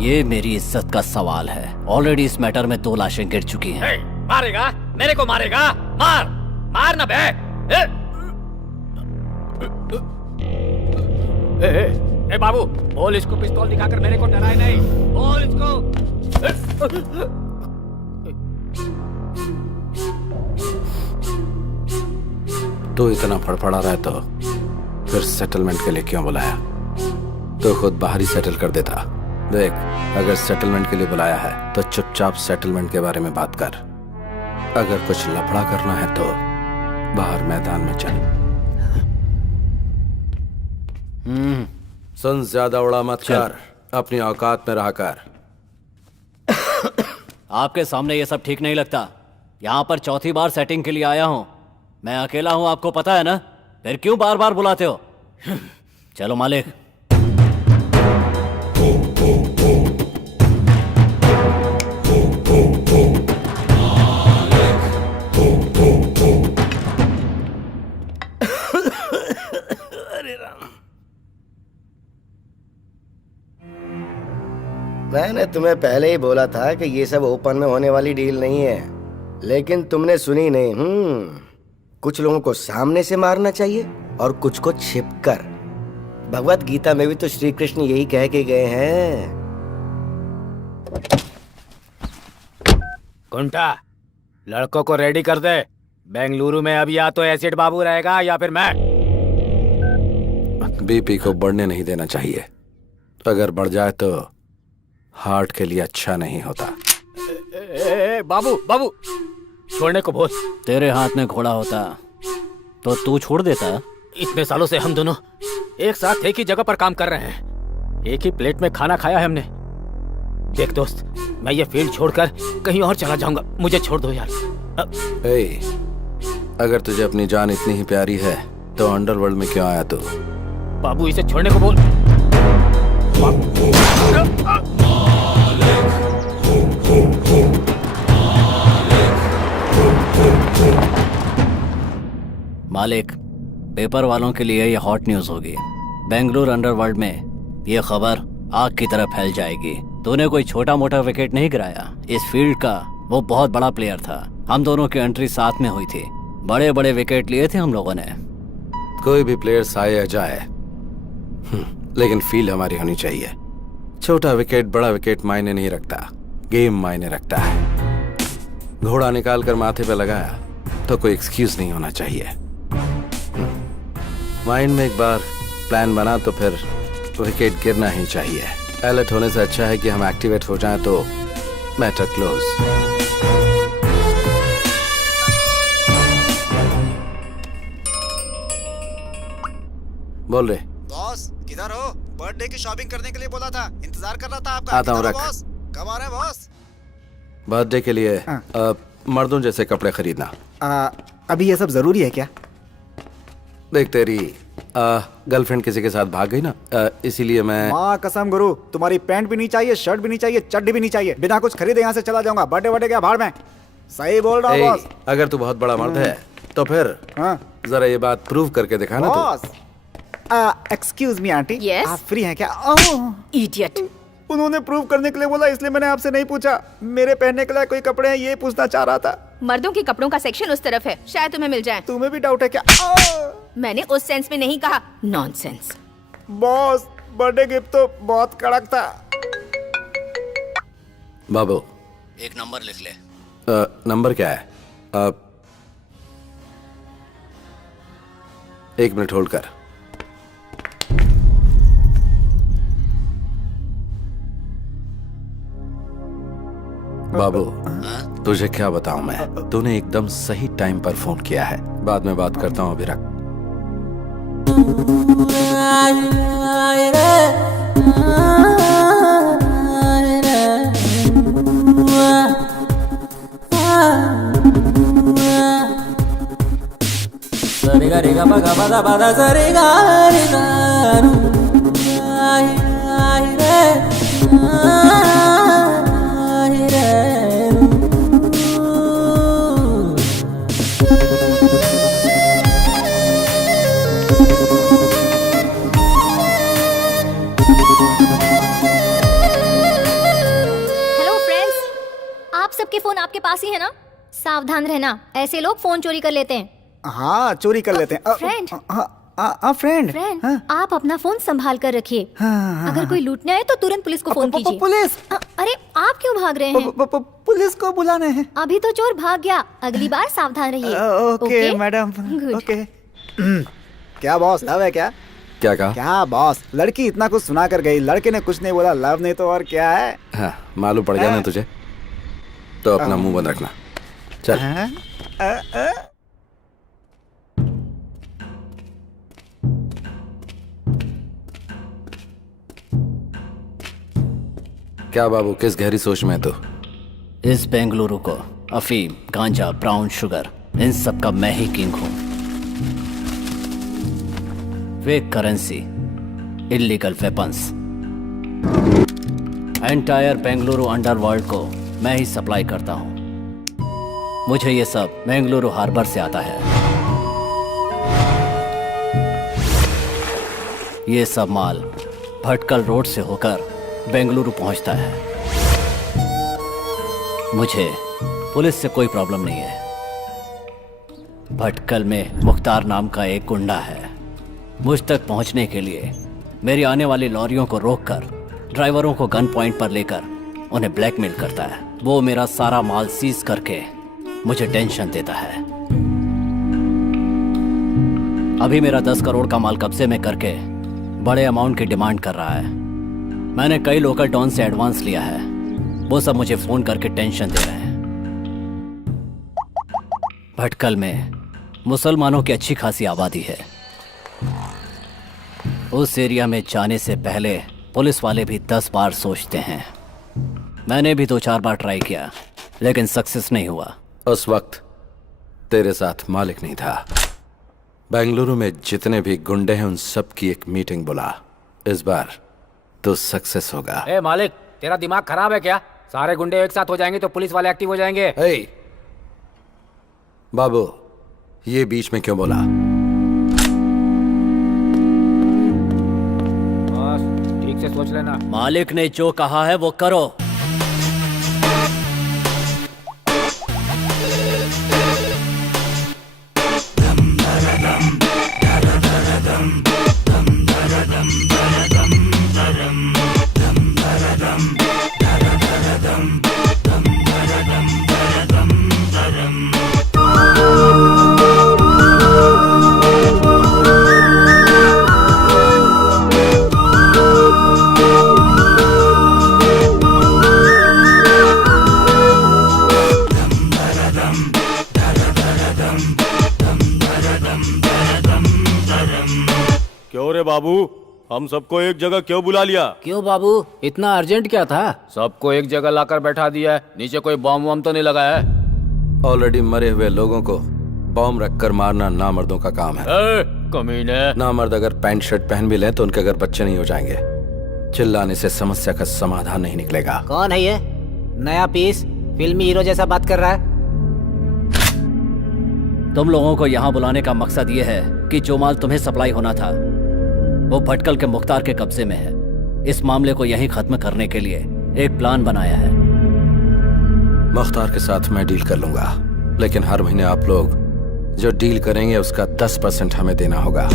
ये मेरी इज्जत का सवाल है। ऑलरेडी इस मैटर में 2 लाशें गिर चुकी हैं। ए, मारेगा? मेरे को मारेगा? मार मार ना बे। ए बाबू, बोल इसको पिस्तौल दिखाकर मेरे को डराए नहीं। बोल इसको। तो इतना फड़फड़ा रहा है तो फिर सेटलमेंट के लिए क्यों बुलाया? तो खुद बाहर ही सेटल कर देता। देख, अगर सेटलमेंट के लिए बुलाया है तो चुपचाप सेटलमेंट के बारे में बात कर। अगर कुछ लफड़ा करना है तो बाहर मैदान में चल। सुन, ज्यादा उड़ा मत कर, अपनी औकात में रहा कर। आपके सामने ये सब ठीक नहीं लगता। यहाँ पर 4थी बार सेटिंग के लिए आया हूँ। मैं अकेला हूँ, आपको पता है ना? फिर क्यों बार बार बुलाते हो? चलो मालिक। मैंने तुम्हें पहले ही बोला था कि ये सब ओपन में होने वाली डील नहीं है, लेकिन तुमने सुनी नहीं। कुछ लोगों को सामने से मारना चाहिए और कुछ को छिपकर। भगवत गीता में भी तो श्री कृष्ण यही कह के गए हैं। कुंटा, लड़कों को रेडी कर दे। बेंगलुरु में अब या तो एसिड बाबू रहेगा या फिर मैं। बीपी को बढ़ने नहीं देना चाहिए। अगर बढ़ जाए तो हार्ट के लिए अच्छा नहीं होता। बाबू बाबू, छोड़ने को बोल। तेरे हाथ में घोड़ा होता तो तू छोड़ देता। इतने सालों से हम दोनों एक साथ एक ही जगह पर काम कर रहे हैं, एक ही प्लेट में खाना खाया है हमने। देख दोस्त, मैं ये फील्ड छोड़कर कहीं और चला जाऊंगा, मुझे छोड़ दो यार। ए, अगर तुझे अपनी जान इतनी ही प्यारी है तो अंडरवर्ल्ड में क्यों आया तू? बाबू इसे छोड़ने को बोल। मालिक, पेपर वालों के लिए ये हॉट न्यूज होगी। बेंगलुरु अंडरवर्ल्ड में ये खबर आग की तरह फैल जाएगी। तूने कोई छोटा मोटा विकेट नहीं गिराया। इस फील्ड का वो बहुत बड़ा प्लेयर था। हम दोनों की एंट्री साथ में हुई थी। बड़े बड़े विकेट लिए थे हम लोगों ने। कोई भी प्लेयर आए या जाए, लेकिन फील्ड हमारी होनी चाहिए। छोटा विकेट बड़ा विकेट मायने नहीं रखता, गेम मायने रखता है। घोड़ा निकाल कर माथे पे लगाया तो कोई एक्सक्यूज नहीं होना चाहिए। माइंड में एक बार प्लान बना तो फिर विकेट गिरना ही चाहिए। अलर्ट होने से अच्छा है कि हम एक्टिवेट हो जाएं तो मैटर क्लोज। बोल रहे बॉस किधर हो? बर्थडे की शॉपिंग करने के लिए बोला था, इंतजार कर रहा था आपका। आता हूँ, किधर रख। हो बॉस? कब आ रहे हैं बॉस? बर्थडे के लिए मर्दों जैसे कपड़े खरीदना। अभी ये सब जरूरी है क्या? देख तेरी गर्लफ्रेंड किसी के साथ भाग गई ना, इसीलिए मैं माँ कसम गुरु, तुम्हारी पैंट भी नहीं चाहिए, शर्ट भी नहीं चाहिए, चड्डी भी नहीं चाहिए। बिना कुछ खरीदे यहाँ से चला जाऊंगा। बर्थडे बर्थडे क्या भाड़ में। सही बोल रहा हूँ ए, बॉस। अगर तू बहुत बड़ा मर्द है तो फिर हाँ जरा ये बात प्रूव करके दिखाना तू। Boss, excuse me aunty, Yes? आप फ्री हैं क्या? ओह, इडियट। उन्होंने प्रूव करने के लिए बोला, इसलिए मैंने आपसे नहीं पूछा। मेरे पहनने के लिए कोई कपड़े हैं ये पूछना चाह रहा था। मर्दों के कपड़ों का सेक्शन उस तरफ है, शायद तुम्हें मिल जाए। तुम्हें भी डाउट है क्या? मैंने उस सेंस में नहीं कहा, नॉनसेंस। बॉस, बर्थडे गिफ्ट तो बहुत कड़क था। बाबू एक नंबर लिख ले। नंबर क्या है? 1 मिनट होल्ड कर। बाबू तुझे क्या बताऊं मैं, तूने एकदम सही टाइम पर फोन किया है। बाद में बात करता हूं, अभी रख। हेलो फ्रेंड्स, आप सबके फोन आपके पास ही है ना? सावधान रहना, ऐसे लोग फोन चोरी कर लेते हैं। हाँ चोरी कर लेते हैं। फ्रेंड। फ्रेंड। फ्रेंड, आप अपना फोन संभाल कर रखिए। अगर कोई लूटने आए तो तुरंत पुलिस को फोन कीजिए। पुलिस? अरे आप क्यों भाग रहे हैं? पुलिस को बुलाने हैं। अभी तो चोर भाग गया, अगली बार सावधान रहिए। Okay madam, Good. ओके। क्या बॉस, लव है क्या? क्या कहा? क्या बॉस, लड़की इतना कुछ सुना कर गई, लड़के ने कुछ नहीं बोला, लव नहीं तो और क्या है? हाँ, मालूम पड़ गया ना तुझे, तो अपना मुंह बंद रखना। चल। क्या बाबू, किस गहरी सोच में तू? इस बेंगलुरु को अफीम, गांजा, ब्राउन शुगर, इन सब का मैं ही किंग हूं। Fake currency, illegal weapons, entire Bengaluru underworld को मैं ही सप्लाई करता हूं। मुझे ये सब बेंगलुरु हार्बर से आता है। ये सब माल भटकल रोड से होकर बेंगलुरु पहुंचता है। मुझे पुलिस से कोई प्रॉब्लम नहीं है। भटकल में मुख्तार नाम का एक गुंडा है। मुझ तक पहुंचने के लिए मेरी आने वाली लॉरियों को रोककर ड्राइवरों को गन पॉइंट पर लेकर उन्हें ब्लैकमेल करता है। वो मेरा सारा माल सीज करके मुझे टेंशन देता है। अभी मेरा 10 करोड़ का माल कब्जे में करके बड़े अमाउंट की डिमांड कर रहा है। मैंने कई लोकल डॉन से एडवांस लिया है, वो सब मुझे फोन करके टेंशन दे रहे हैं। भटकल में मुसलमानों की अच्छी खासी आबादी है। उस एरिया में जाने से पहले पुलिस वाले भी 10 बार सोचते हैं। मैंने भी 2-4 बार ट्राई किया, लेकिन सक्सेस नहीं हुआ। उस वक्त तेरे साथ मालिक नहीं था। बेंगलुरु में जितने भी गुंडे हैं उन सब की एक मीटिंग बुला। इस बार तो सक्सेस होगा। ए मालिक, तेरा दिमाग खराब है क्या? सारे गुंडे एक साथ हो जाएंगे तो पुलिस वाले एक्टिव हो जाएंगे। हे बाबू, ये बीच में क्यों बोला? बस ठीक से सोच लेना। मालिक ने जो कहा है वो करो। क्यों रे बाबू, हम सबको एक जगह क्यों बुला लिया? क्यों बाबू, इतना अर्जेंट क्या था? सबको एक जगह लाकर बैठा दिया है। नीचे कोई बॉम्ब वॉम्ब तो नहीं लगाया है? ऑलरेडी मरे हुए लोगों को बॉम्ब रखकर मारना नामर्दों का काम है। कमीने। नामर्द अगर पैंट शर्ट पहन भी लें तो उनके अगर बच्चे नहीं हो जाएंगे। चिल्लाने से समस्या का समाधान नहीं निकलेगा। कौन है ये नया पीस? फिल्मी हीरो जैसा बात कर रहा है। तुम लोगों को यहाँ बुलाने का मकसद ये है कि जो माल तुम्हें सप्लाई होना था वो भटकल के मुख्तार के कब्जे में है। इस मामले को यहीं खत्म करने के लिए एक प्लान बनाया है। मुख्तार के साथ मैं डील कर लूंगा, लेकिन हर महीने आप लोग जो डील करेंगे उसका 10% हमें देना होगा।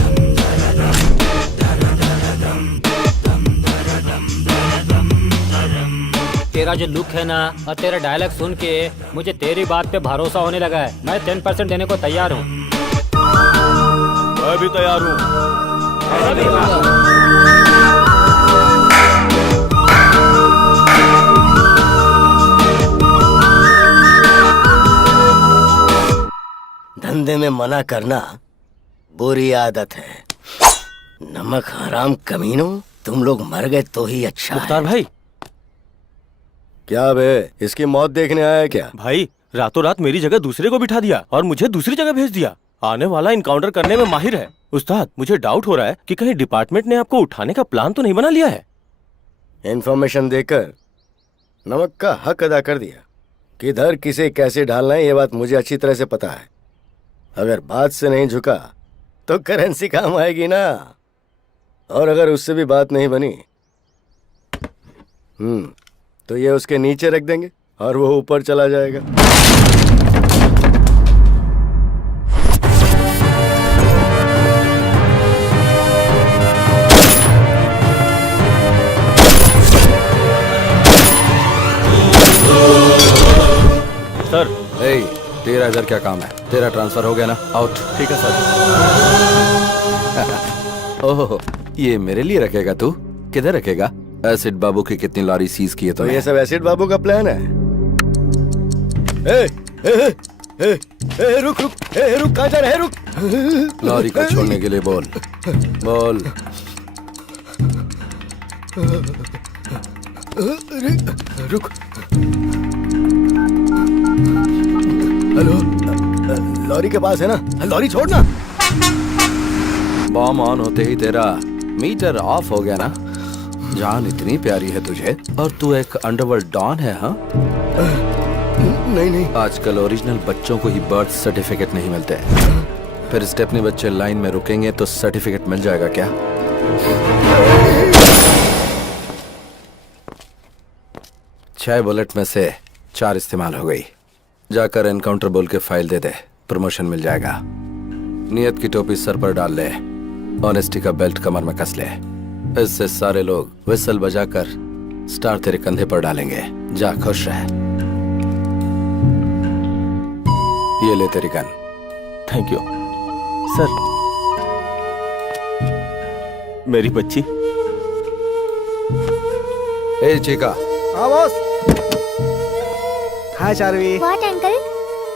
तेरा जो लुक है ना और तेरा डायलॉग सुन के मुझे तेरी बात पे भरोसा होने लगा है। मैं 10% देने को तैयार हूँ। मैं भी तैयार हूँ। धंधे में मना करना बुरी आदत है। नमक हराम कमीनों, तुम लोग मर गए तो ही अच्छा है। मुख्तार भाई, क्या बे, इसकी मौत देखने आया है क्या? भाई रातों रात मेरी जगह दूसरे को बिठा दिया और मुझे दूसरी जगह भेज दिया। आने वाला इनकाउंटर करने में माहिर है। उस्ताद, मुझे डाउट हो रहा है कि कहीं डिपार्टमेंट ने आपको उठाने का प्लान तो नहीं बना लिया है। इन्फॉर्मेशन देकर नमक का हक अदा कर दिया। किधर किसे कैसे ढालना है ये बात मुझे अच्छी तरह से पता है। अगर बात से नहीं झुका तो करेंसी काम आएगी ना। और अगर उससे भी बात नहीं बनी तो ये उसके नीचे रख देंगे और वो ऊपर चला जाएगा। सर, 13,000 क्या काम है? तेरा ट्रांसफर हो गया ना? आउट। ठीक है सर। ओह, ये मेरे लिए रखेगा तू? किधर रखेगा? एसिड बाबू की कितनी लॉरी सीज की है तो ये सब एसिड बाबू का प्लान है। रुक रुक, रुक, कहाँ जा रहा है? रुक। लॉरी को छोड़ने के लिए बोल। बोल। रुक। हेलो, लॉरी के पास है ना? लॉरी छोड़ना। बॉम्ब ऑन होते ही तेरा मीटर ऑफ हो गया ना? जान इतनी प्यारी है तुझे और तू एक अंडरवर्ल्ड डॉन है? हाँ, नहीं। आजकल ओरिजिनल बच्चों को ही बर्थ सर्टिफिकेट नहीं मिलते। फिर स्टेपनी बच्चे लाइन में रुकेंगे तो सर्टिफिकेट मिल जाएगा क्या? 6 बुलेट में से 4 इस्तेमाल हो गई। जाकर एनकाउंटर बोल के फाइल दे दे, प्रमोशन मिल जाएगा। नियत की टोपी सर पर डाल ले, ऑनेस्टी का बेल्ट कमर में कस ले। इससे सारे लोग विसल बजाकर स्टार तेरे कंधे पर डालेंगे। जा, खुश रह। ये ले तेरी गन। Thank you sir. मेरी बच्ची। ए चिका। हाँ boss. Hi Charvi. What uncle?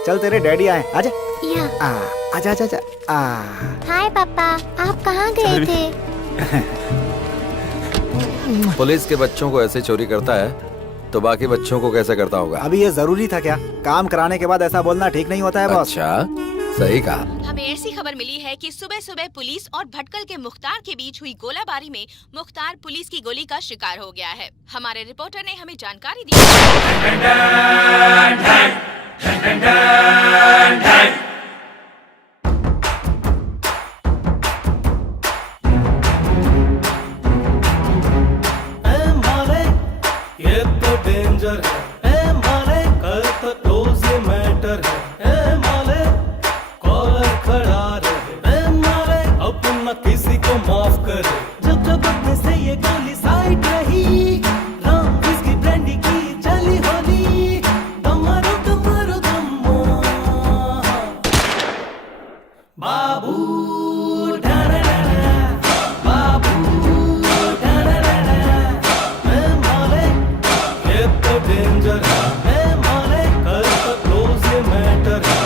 चल तेरे डैडी आए, आजा। या। आजा आजा आजा। हाय पापा, आप कहाँ गए थे? पुलिस के बच्चों को ऐसे चोरी करता है तो बाकी बच्चों को कैसे करता होगा? अभी ये जरूरी था क्या? काम कराने के बाद ऐसा बोलना ठीक नहीं होता है बॉस। अच्छा, सही कहा। हमें ऐसी खबर मिली है कि सुबह सुबह पुलिस और भटकल के मुख्तार के बीच हुई गोलाबारी में मुख्तार पुलिस की गोली का शिकार हो गया है। हमारे रिपोर्टर ने हमें जानकारी दी। ये तो डेंजर है ए माले, कल तक क्लोज ये मैटर है ए माले, कॉलर खड़ा रहे ए माले, अपना किसी को माफ करे। जब जब अपने से ये गोली साइड रही, राम विस्की ब्रांडी की चली होली, दमारो दमारो दम्मा बाबू डेंजर है माले, कल तक क्लोज ये मैटर है।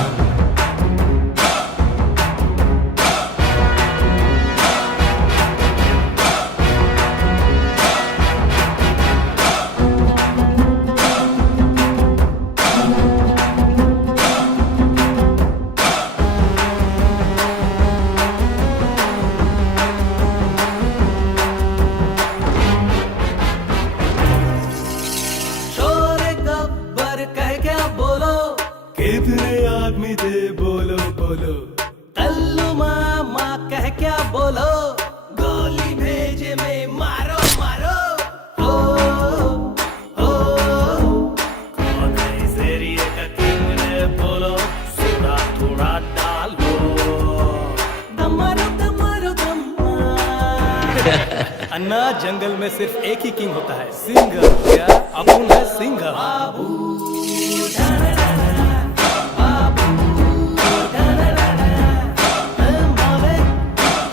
शोरे गब्बर कह क्या बोलो, कितने आदमी थे बोलो बोलो, तल्लू मामा कह क्या बोलो, गोली भेजे में मारो मारो। ओ ओ कौन है इस एरिया का किंग ने बोलो, सुरा थोड़ा डालो, दमारो दमारो दम्मा। अन्ना जंगल में सिर्फ एक ही किंग होता है, सिंह। क्या अपुन है सिंह।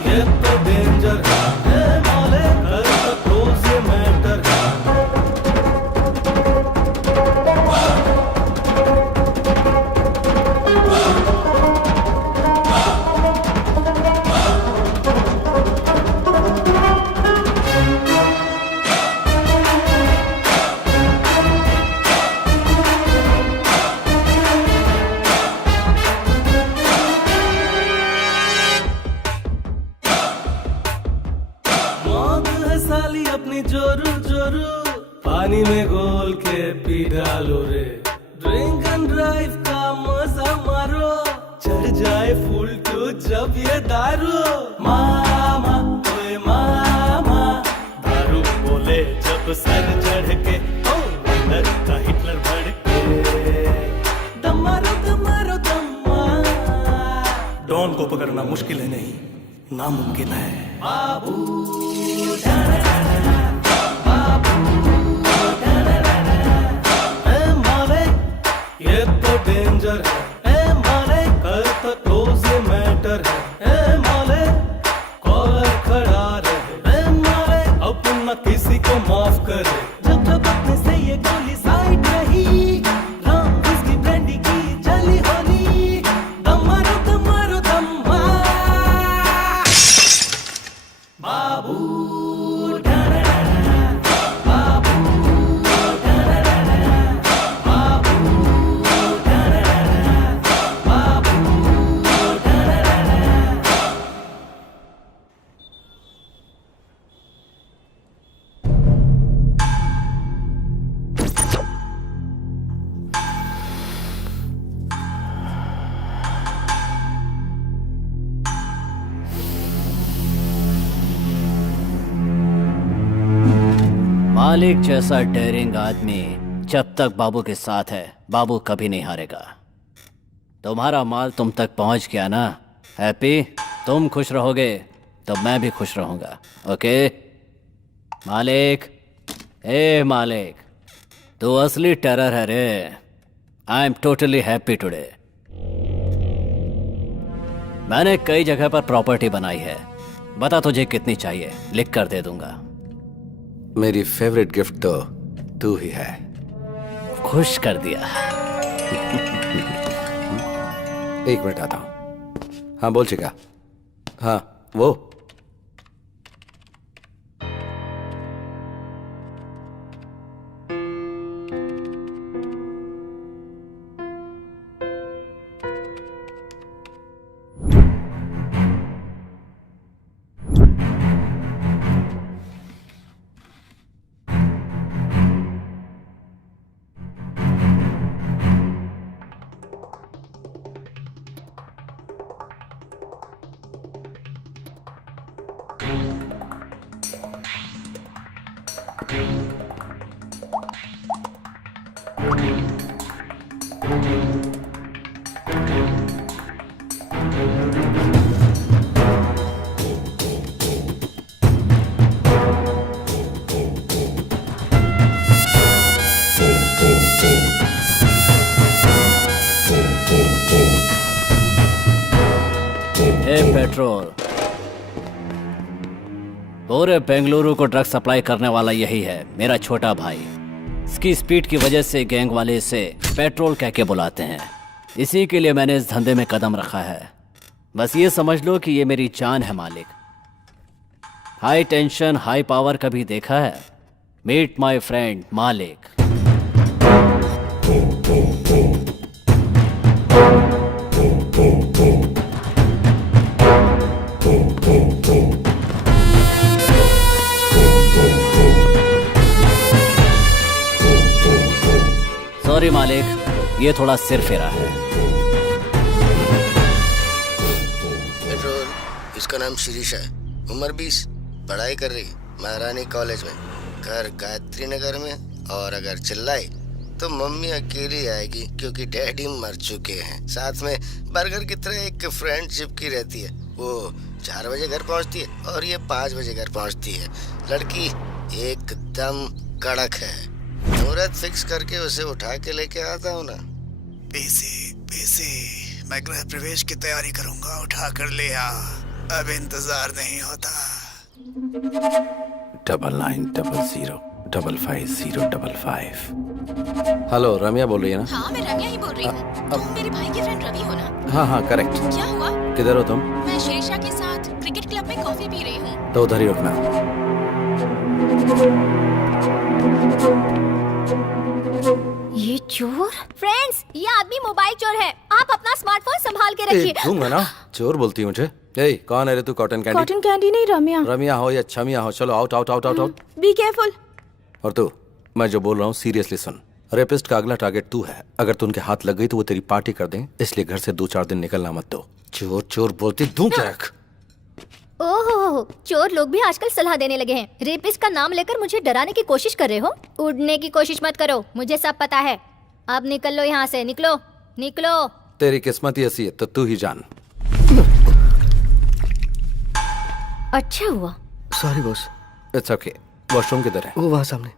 ये तो डेंजर है माले, कल तक क्लोज ये मैटर है। मौत है साली अपनी जोरू जोरू, पानी में घोल के पी डालो रे, ड्रिंक एंड ड्राइव का मजा मारो, चढ़ जाए फुल टू जब ये दारू। मामा ओए मामा, दारू बोले जब सर चढ़ के, ओ अंदर का हिटलर भड़के, दमारो दमारो दम्मा। डॉन को पकड़ना मुश्किल है नहीं, नामुमकिन है। बाबू ये तो डेंजर है ए माले, कल तक क्लोज ये मैटर है ए माले, कॉलर खड़ा रहे ए माले, अपना किसी को माफ करे। जब जब अपने से ये गोली साइड रही, राम विस्की ब्रांडी की चली होली, दमारो दमारो दम्मा बाबू। मालिक जैसा डेयरिंग आदमी जब तक बाबू के साथ है, बाबू कभी नहीं हारेगा। तुम्हारा माल तुम तक पहुंच गया ना हैप्पी, तुम खुश रहोगे तो मैं भी खुश रहूंगा। ओके मालिक, ए मालिक, तू असली टेरर है रे। I am totally happy today. मैंने कई जगह पर प्रॉपर्टी बनाई है, बता तुझे कितनी चाहिए, लिख कर दे दूंगा। मेरी फेवरेट गिफ्ट तो तू ही है। खुश कर दिया। एक मिनट आता हूं। हाँ बोल चिका। हाँ वो हे पेट्रोल, पूरे बेंगलुरु को ड्रग सप्लाई करने वाला यही है, मेरा छोटा भाई। इसकी स्पीड की वजह से गैंग वाले इसे पेट्रोल कह के बुलाते हैं। इसी के लिए मैंने इस धंधे में कदम रखा है। बस ये समझ लो कि ये मेरी जान है मालिक। हाई टेंशन हाई पावर कभी देखा है? मीट माय फ्रेंड मालिक। सॉरी मालिक, ये थोड़ा सिर फेरा है। पेट्रोल, इसका नाम शिरीषा है, उम्र 20, पढ़ाई कर रही महारानी कॉलेज में, घर गायत्री नगर में। और अगर चिल्लाई तो मम्मी अकेली आएगी क्योंकि डैडी मर चुके हैं। साथ में बर्गर की तरह एक फ्रेंडशिप की रहती है। वो 4 बजे घर पहुंचती है और ये 5 बजे घर पहुंचती है। लड़की एकदम कड़क है। मुहूर्त फिक्स करके उसे उठा के लेके आता हूँ ना। पैसे मैं गृह प्रवेश की तैयारी करूंगा, उठा कर ले आ, अब इंतजार नहीं होता। 9900550555। हेलो, रम्या बोल रही है ना? हाँ, मैं रम्या ही बोल रही हूँ। तुम मेरे भाई के फ्रेंड रवि हो ना? हाँ हाँ करेक्ट। क्या हुआ? किधर हो तुम? मैं शिरीषा के साथ क्रिकेट क्लब में कॉफी पी रही हूँ। तो उधर ही रुकना। ये चोर? फ्रेंड्स, ये आदमी मोबाइल चोर है। आप अपना स्मार्टफोन संभाल के रखिए। दूंगा ना। चोर बोलती है मुझे। ए, कौन है रे तू? Cotton candy? कॉटन कैंडी नहीं, रम्या। रम्या हो या छमिया हो, चलो out out out out out. Be careful. और तू, मैं जो बोल रहा हूँ सीरियसली सुन। रेपिस्ट का अगला टारगेट तू है। अगर तू उनके हाथ लग गई तो वो तेरी पार्टी कर दें, इसलिए घर से 2-4 दिन निकलना मत दो। चोर चोर बोलती दूं क्या? ओहो, चोर लोग भी आजकल सलाह देने लगे हैं। रेपिस्ट का नाम लेकर मुझे डराने की कोशिश कर रहे हो? उड़ने की कोशिश मत करो, मुझे सब पता है। अब निकल लो यहाँ से, निकलो निकलो। तेरी किस्मत ही ऐसी है तो तू ही जान। अच्छा हुआ। Sorry boss. It's okay. Washroom किधर है? वो वहाँ सामने।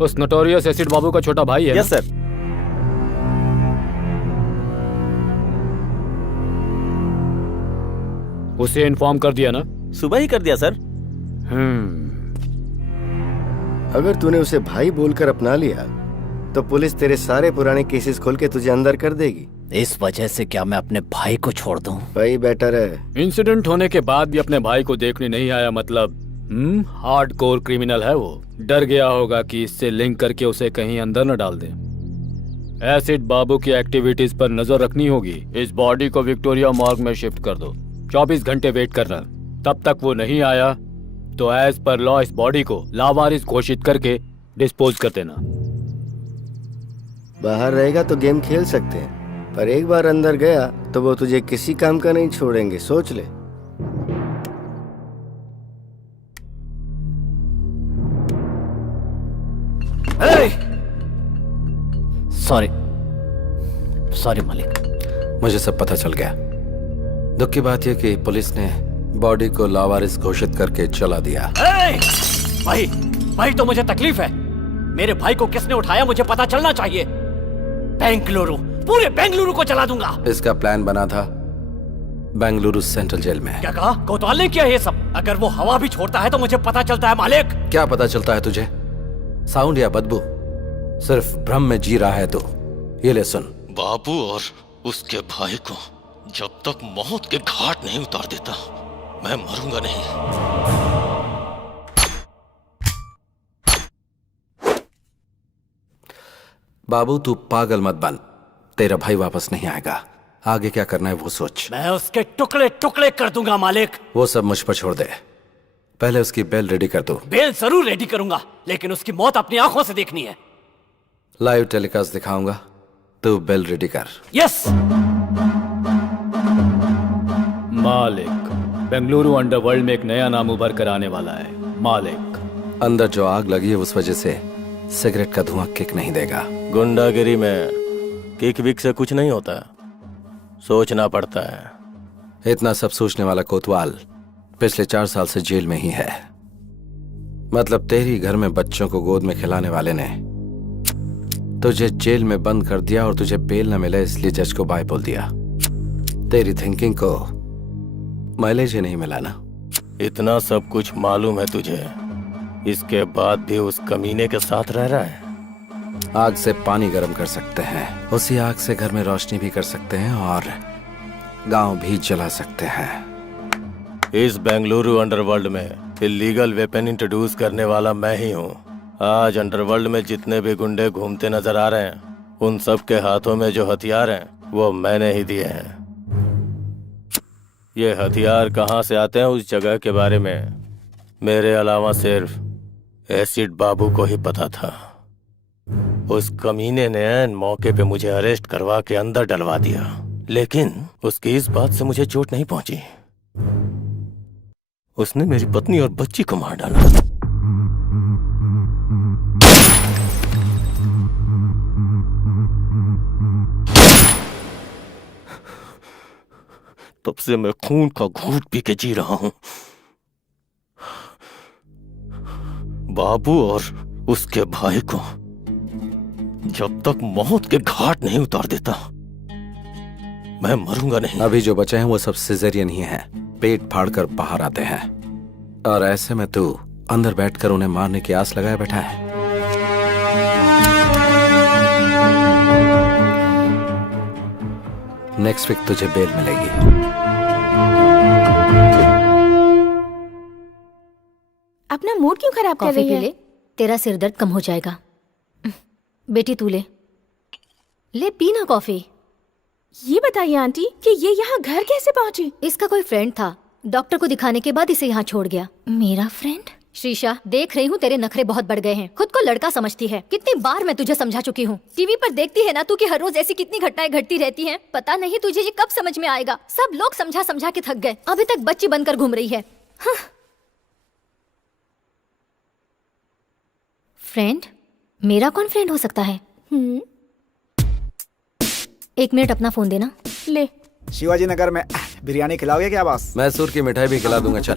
उस नोटोरियस एसिड बाबू का छोटा भाई है यस सर। उसे इन्फॉर्म कर दिया ना? सुबह ही कर दिया सर। अगर तूने उसे भाई बोलकर अपना लिया तो पुलिस तेरे सारे पुराने केसेस खोल के तुझे अंदर कर देगी। इस वजह से क्या मैं अपने भाई को छोड़ दूं? वही बेटर है। इंसिडेंट होने के बाद भी अपने भाई को देखने नहीं आया, मतलब हार्डकोर क्रिमिनल है वो। डर गया होगा कि इससे लिंक करके उसे कहीं अंदर न डाल दे। एसिड बाबू की एक्टिविटीज पर नजर रखनी होगी। इस बॉडी को विक्टोरिया मॉर्ग में शिफ्ट कर दो। 24 घंटे वेट करना। तब तक वो नहीं आया तो एज पर लॉ इस बॉडी को लावारिस घोषित करके डिस्पोज कर देना। बाहर रहेगा तो गेम खेल सकते हैं, पर एक बार अंदर गया तो वो तुझे किसी काम का नहीं छोड़ेंगे, सोच ले। सॉरी मालिक। मुझे सब पता चल गया। दुख की बात यह कि पुलिस ने बॉडी को लावारिस घोषित करके चला दिया। भाई तो मुझे तकलीफ है। मेरे भाई को किसने उठाया मुझे पता चलना चाहिए। बेंगलुरु, पूरे बेंगलुरु को चला दूंगा। इसका प्लान बना था बेंगलुरु सेंट्रल जेल में। क्या कहा? कोतवाल ने किया ये सब? अगर वो हवा भी छोड़ता है तो मुझे पता चलता है मालिक। क्या पता चलता है तुझे? साउंड या बदबू? सिर्फ भ्रम में जी रहा है तो ये ले सुन। बाबू और उसके भाई को जब तक मौत के घाट नहीं उतार देता मैं मरूंगा नहीं। बाबू तू पागल मत बन, तेरा भाई वापस नहीं आएगा। आगे क्या करना है वो सोच। मैं उसके टुकड़े टुकड़े कर दूंगा मालिक। वो सब मुझ पर छोड़ दे, पहले उसकी बेल रेडी कर दो। बेल जरूर रेडी करूंगा, लेकिन उसकी मौत अपनी आंखों से देखनी है। लाइव टेलीकास्ट दिखाऊंगा, तू बेल रेडी कर। यस मालिक, बेंगलुरु अंडरवर्ल्ड में एक नया नाम उभर कर आने वाला है। मालिक, अंदर जो आग लगी है उस वजह से सिगरेट का धुआं किक नहीं देगा। गुंडागिरी में किक विक से कुछ नहीं होता, सोचना पड़ता है। इतना सब सोचने वाला कोतवाल पिछले 4 साल से जेल में ही है। मतलब तेरी घर में बच्चों को गोद में खिलाने वाले ने तुझे जेल में बंद कर दिया और तुझे बेल न मिले इसलिए जज को बाय बोल दिया। तेरी थिंकिंग को माइलेज ही नहीं मिला ना। इतना सब कुछ मालूम है तुझे, इसके बाद भी उस कमीने के साथ रह रहा है। आग से पानी गर्म कर सकते हैं, उसी आग से घर में रोशनी भी कर सकते हैं और गांव भी जला सकते हैं। इस बेंगलुरु अंडरवर्ल्ड में इलीगल वेपन इंट्रोड्यूस करने वाला मैं ही हूँ। आज अंडरवर्ल्ड में जितने भी गुंडे घूमते नजर आ रहे हैं, उन सब के हाथों में जो हथियार हैं वो मैंने ही दिए हैं। ये हथियार कहाँ से आते हैं उस जगह के बारे में मेरे अलावा सिर्फ एसिड बाबू को ही पता था। उस कमीने ने ऐन मौके पे मुझे अरेस्ट करवा के अंदर डलवा दिया, लेकिन उसकी इस बात से मुझे चोट नहीं पहुंची। उसने मेरी पत्नी और बच्ची को मार डाला। तब से मैं खून का घूंट पी के जी रहा हूं। बाबू और उसके भाई को जब तक मौत के घाट नहीं उतार देता मैं मरूंगा नहीं। अभी जो बचे हैं वो सब सिजेरियन ही हैं, पेट फाड़कर बाहर आते हैं, और ऐसे में तू अंदर बैठकर उन्हें मारने की आस लगाए बैठा है। नेक्स्ट वीक तुझे बेल मिलेगी। अपना मूड क्यों खराब कर कॉफी रही पी है? ले, तेरा सिर दर्द कम हो जाएगा। बेटी तू ले पी ना कॉफी। ये बताइए आंटी कि ये यहाँ घर कैसे पहुँची? इसका कोई फ्रेंड था, डॉक्टर को दिखाने के बाद इसे यहाँ छोड़ गया। मेरा फ्रेंड? शीशा, देख रही हूँ तेरे नखरे बहुत बढ़ गए हैं। खुद को लड़का समझती है। कितनी बार मैं तुझे समझा चुकी हूँ। टीवी पर देखती है ना तू कि हर रोज ऐसी कितनी घटनाएं घटती रहती हैं। पता नहीं तुझे ये कब समझ में आएगा। सब लोग समझा समझा के थक गए, अभी तक बच्ची बनकर घूम रही है। हाँ। फ्रेंड? मेरा कौन फ्रेंड हो सकता है? 1 मिनट अपना फोन देना। ले। शिवाजी नगर में बिरयानी खिलाओगे क्या बॉस? मैसूर की मिठाई भी खिला दूंगा। चल।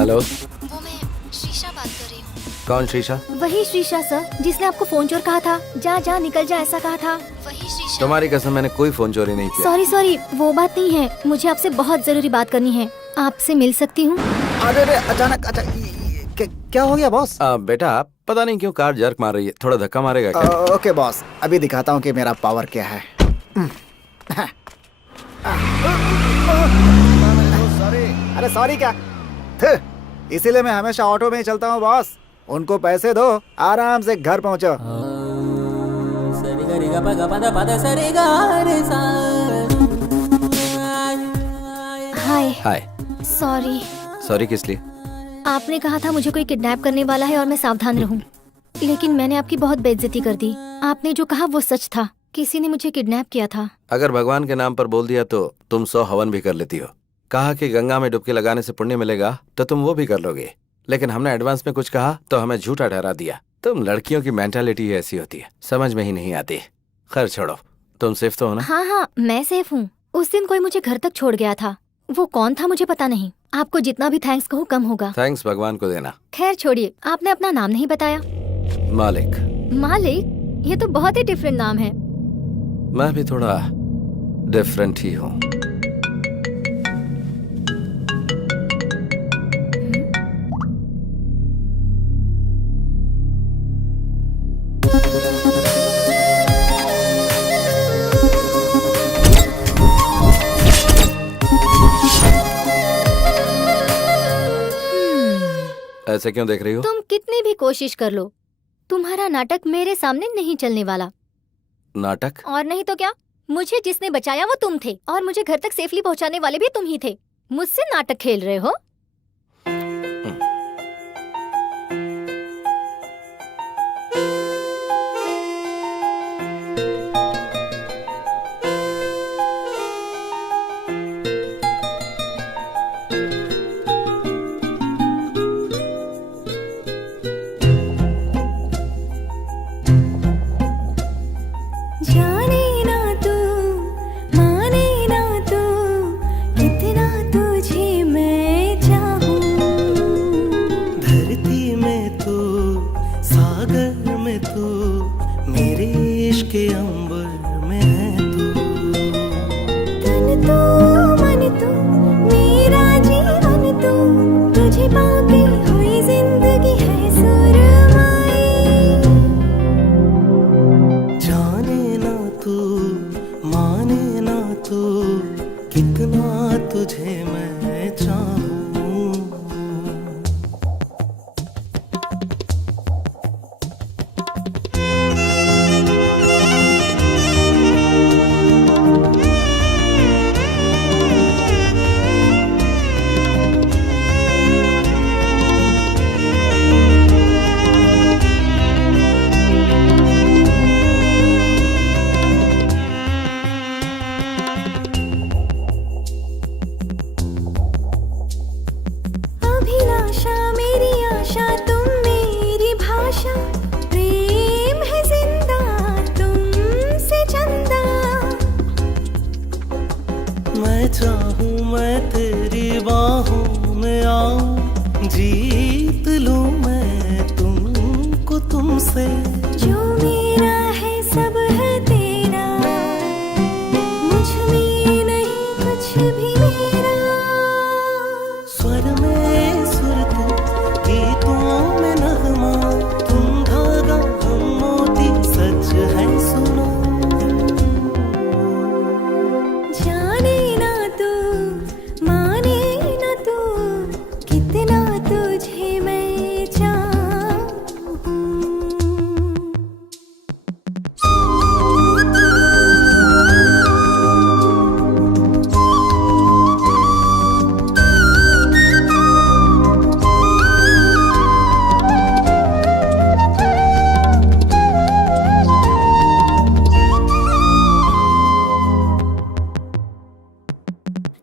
हेलो, वो मैं शीशा बात कर रही हूँ। कौन शीशा? वही शीशा सर, जिसने आपको फोन चोर कहा था। जा जा निकल जा ऐसा कहा था। वही शीशा। तुम्हारी कसम, मैंने कोई फोन चोरी नहीं किया। सॉरी, वो बात नहीं है। मुझे आपसे बहुत जरूरी बात करनी है। आपसे मिल सकती हूँ? अरे अचानक क्या हो गया बॉस? बेटा पता नहीं क्यों कार जर्क मार रही है, थोड़ा धक्का मारेगा क्या? ओके बॉस, अभी दिखाता हूँ कि मेरा पावर क्या है। अरे सॉरी क्या, इसीलिए मैं हमेशा ऑटो में ही चलता हूँ बॉस। उनको पैसे दो, आराम से घर पहुँचो। हाय। सॉरी किस लिए? आपने कहा था मुझे कोई किडनैप करने वाला है और मैं सावधान रहूं। लेकिन मैंने आपकी बहुत बेइज्जती कर दी। आपने जो कहा वो सच था, किसी ने मुझे किडनैप किया था। अगर भगवान के नाम पर बोल दिया तो तुम 100 हवन भी कर लेती हो। कहा कि गंगा में डुबकी लगाने से पुण्य मिलेगा तो तुम वो भी कर लोगे, लेकिन हमने एडवांस में कुछ कहा तो हमें झूठा ठहरा दिया। तुम लड़कियों की मेंटालिटी ऐसी होती है, समझ में ही नहीं आती। खैर छोड़ो, तुम सेफ तो हो ना? हाँ, मैं सेफ हूँ। उस दिन कोई मुझे घर तक छोड़ गया था, वो कौन था मुझे पता नहीं। आपको जितना भी थैंक्स कहूँ कम होगा। थैंक्स भगवान को देना। खैर छोड़िए, आपने अपना नाम नहीं बताया। मालिक। मालिक? ये तो बहुत ही डिफरेंट नाम है। मैं भी थोड़ा डिफरेंट ही हूँ। ऐसे क्यों देख रही हो? तुम कितनी भी कोशिश कर लो, तुम्हारा नाटक मेरे सामने नहीं चलने वाला। नाटक? और नहीं तो क्या, मुझे जिसने बचाया वो तुम थे और मुझे घर तक सेफली पहुंचाने वाले भी तुम ही थे। मुझसे नाटक खेल रहे हो? जाने ना तू, माने ना तू, कितना तुझे मैं चाहूं। धरती में तू, सागर में तू, मेरे इश्क के अंबर में है तू। तन तू, मन तू, मेरा जीवन तू, तुझे पाके हुई जिंदगी है सुरमा। जो मेरा है सब है तेरा, मुझ में नहीं कुछ भी मेरा। स्वर में सुर तू, गीतों में नगमा, तुम धागा हम मोती, सच है सुनो। जाने ना तू, माने ना तू, कितना तुझे मैं चाहूं।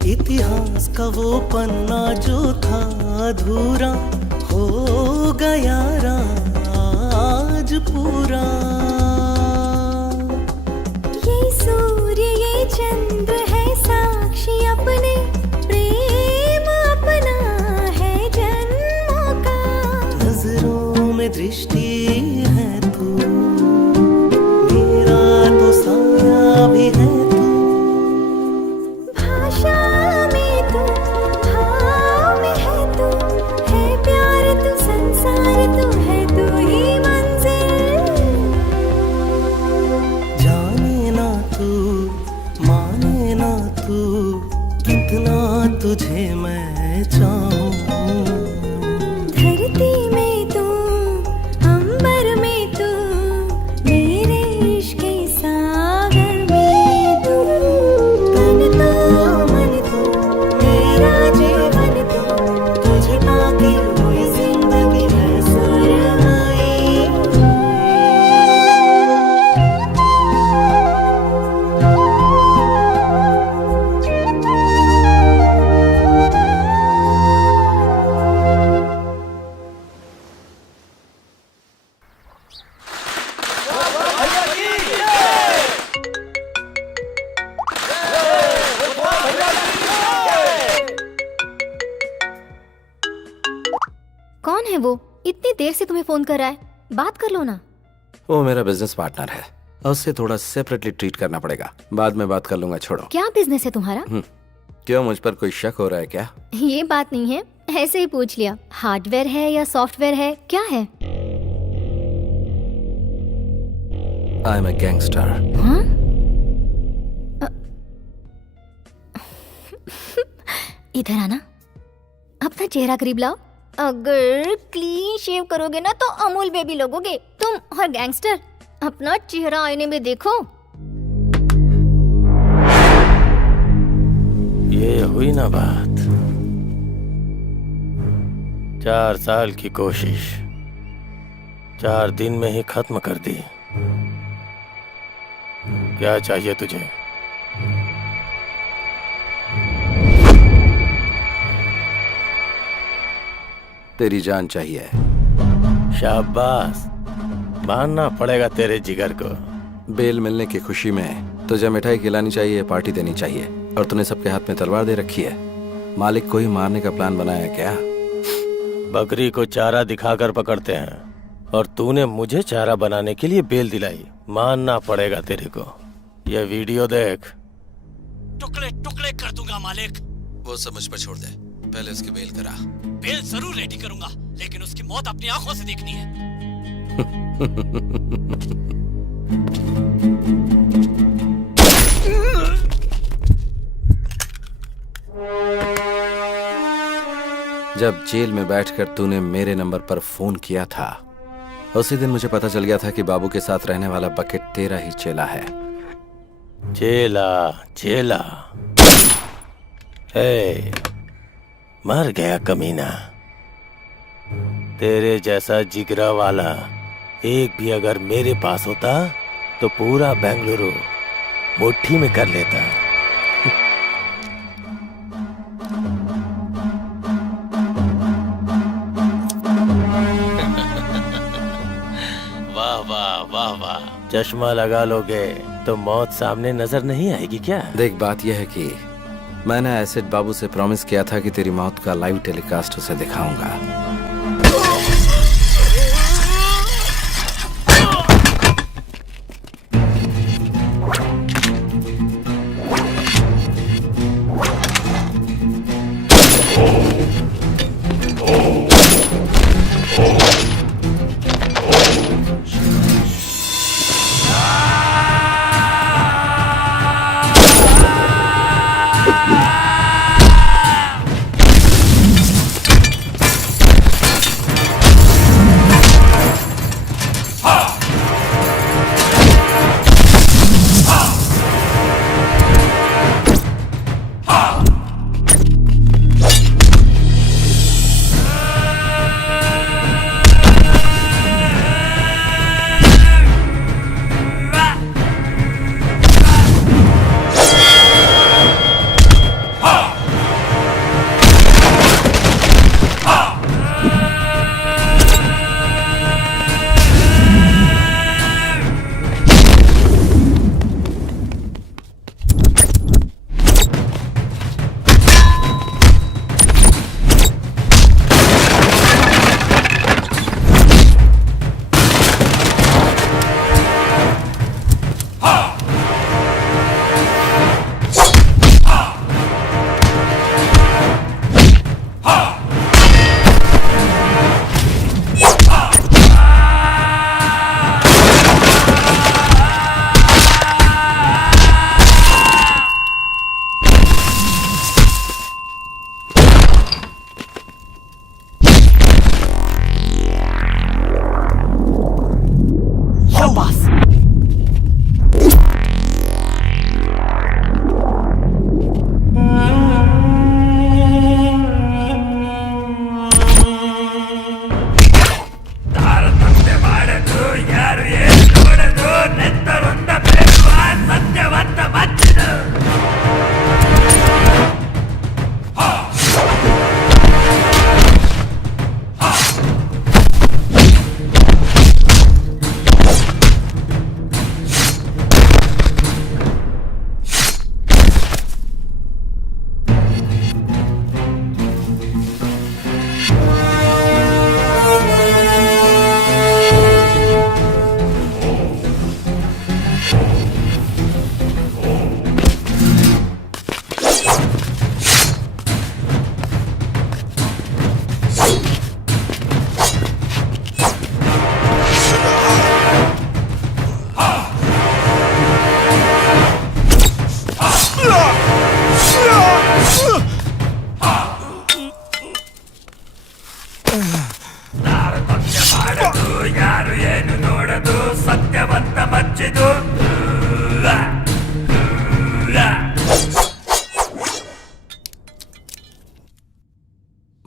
इतिहास का वो पन्ना जो था अधूरा, हो गया आज पूरा। ये सूर्य ये चंद्र है साक्षी अपने, प्रेम अपना है जन्मों का। नजरों में दृष्टि है तू, मेरा तो साया भी है तू। भाषा में तू, भाव में है तू, है प्यार तू, संसार तू, है तू ही मंजिल। जाने ना तू, माने ना तू, कितना तुझे मैं चाहूं। धरती में तू, अंबर में तू, मेरे इश्क के सागर में तू। तन तो मन तू, मेरा जीवन तू, तुझे पाके हुई जिंदगी है सुरमई। कौन है वो? इतनी देर से तुम्हें फोन कर रहा है, बात कर लो ना। वो मेरा बिजनेस पार्टनर है और उससे थोड़ा सेपरेटली ट्रीट करना पड़ेगा। बाद में बात कर लूंगा, छोड़ो। क्या बिजनेस है तुम्हारा? क्यों, मुझ पर कोई शक हो रहा है क्या? ये बात नहीं है, ऐसे ही पूछ लिया। हार्डवेयर है या सॉफ्टवेयर है, क्या है? I am a gangster. हाँ? इधर आना, अपना चेहरा करीब लाओ। अगर क्लीन शेव करोगे ना तो अमूल बेबी लगोगे तुम। और गैंगस्टर, अपना चेहरा आईने में देखो। ये हुई ना बात। 4 साल की कोशिश 4 दिन में ही खत्म कर दी। क्या चाहिए तुझे? तेरी जान चाहिए। शाबाश, मानना पड़ेगा तेरे जिगर को। बेल मिलने की खुशी में तुझे मिठाई खिलानी चाहिए, पार्टी देनी चाहिए, और तूने सबके हाथ में तलवार दे रखी है। मालिक को ही मारने का प्लान बनाया है क्या? बकरी को चारा दिखाकर पकड़ते हैं और तूने मुझे चारा बनाने के लिए बेल दिलाई। मानना पड़ेगा तेरे को। ये वीडियो देख। टुकड़े टुकड़े कर दूंगा मालिक। वो सब मुझ पर छोड़ दे, पहले उसकी बेल करा। बेल जरूर रेडी करूंगा, लेकिन उसकी मौत अपनी आंखों से देखनी है। जब जेल में बैठकर तूने मेरे नंबर पर फोन किया था, उसी दिन मुझे पता चल गया था कि बाबू के साथ रहने वाला बकेट तेरा ही चेला है। चेला चेला, हे, मर गया कमीना। तेरे जैसा जिगरा वाला एक भी अगर मेरे पास होता तो पूरा बेंगलुरु मुट्ठी में कर लेता। वाह वाह वाह वाह, चश्मा लगा लोगे तो मौत सामने नजर नहीं आएगी क्या? देख, बात यह है कि मैंने एसिड बाबू से प्रॉमिस किया था कि तेरी मौत का लाइव टेलीकास्ट उसे दिखाऊंगा।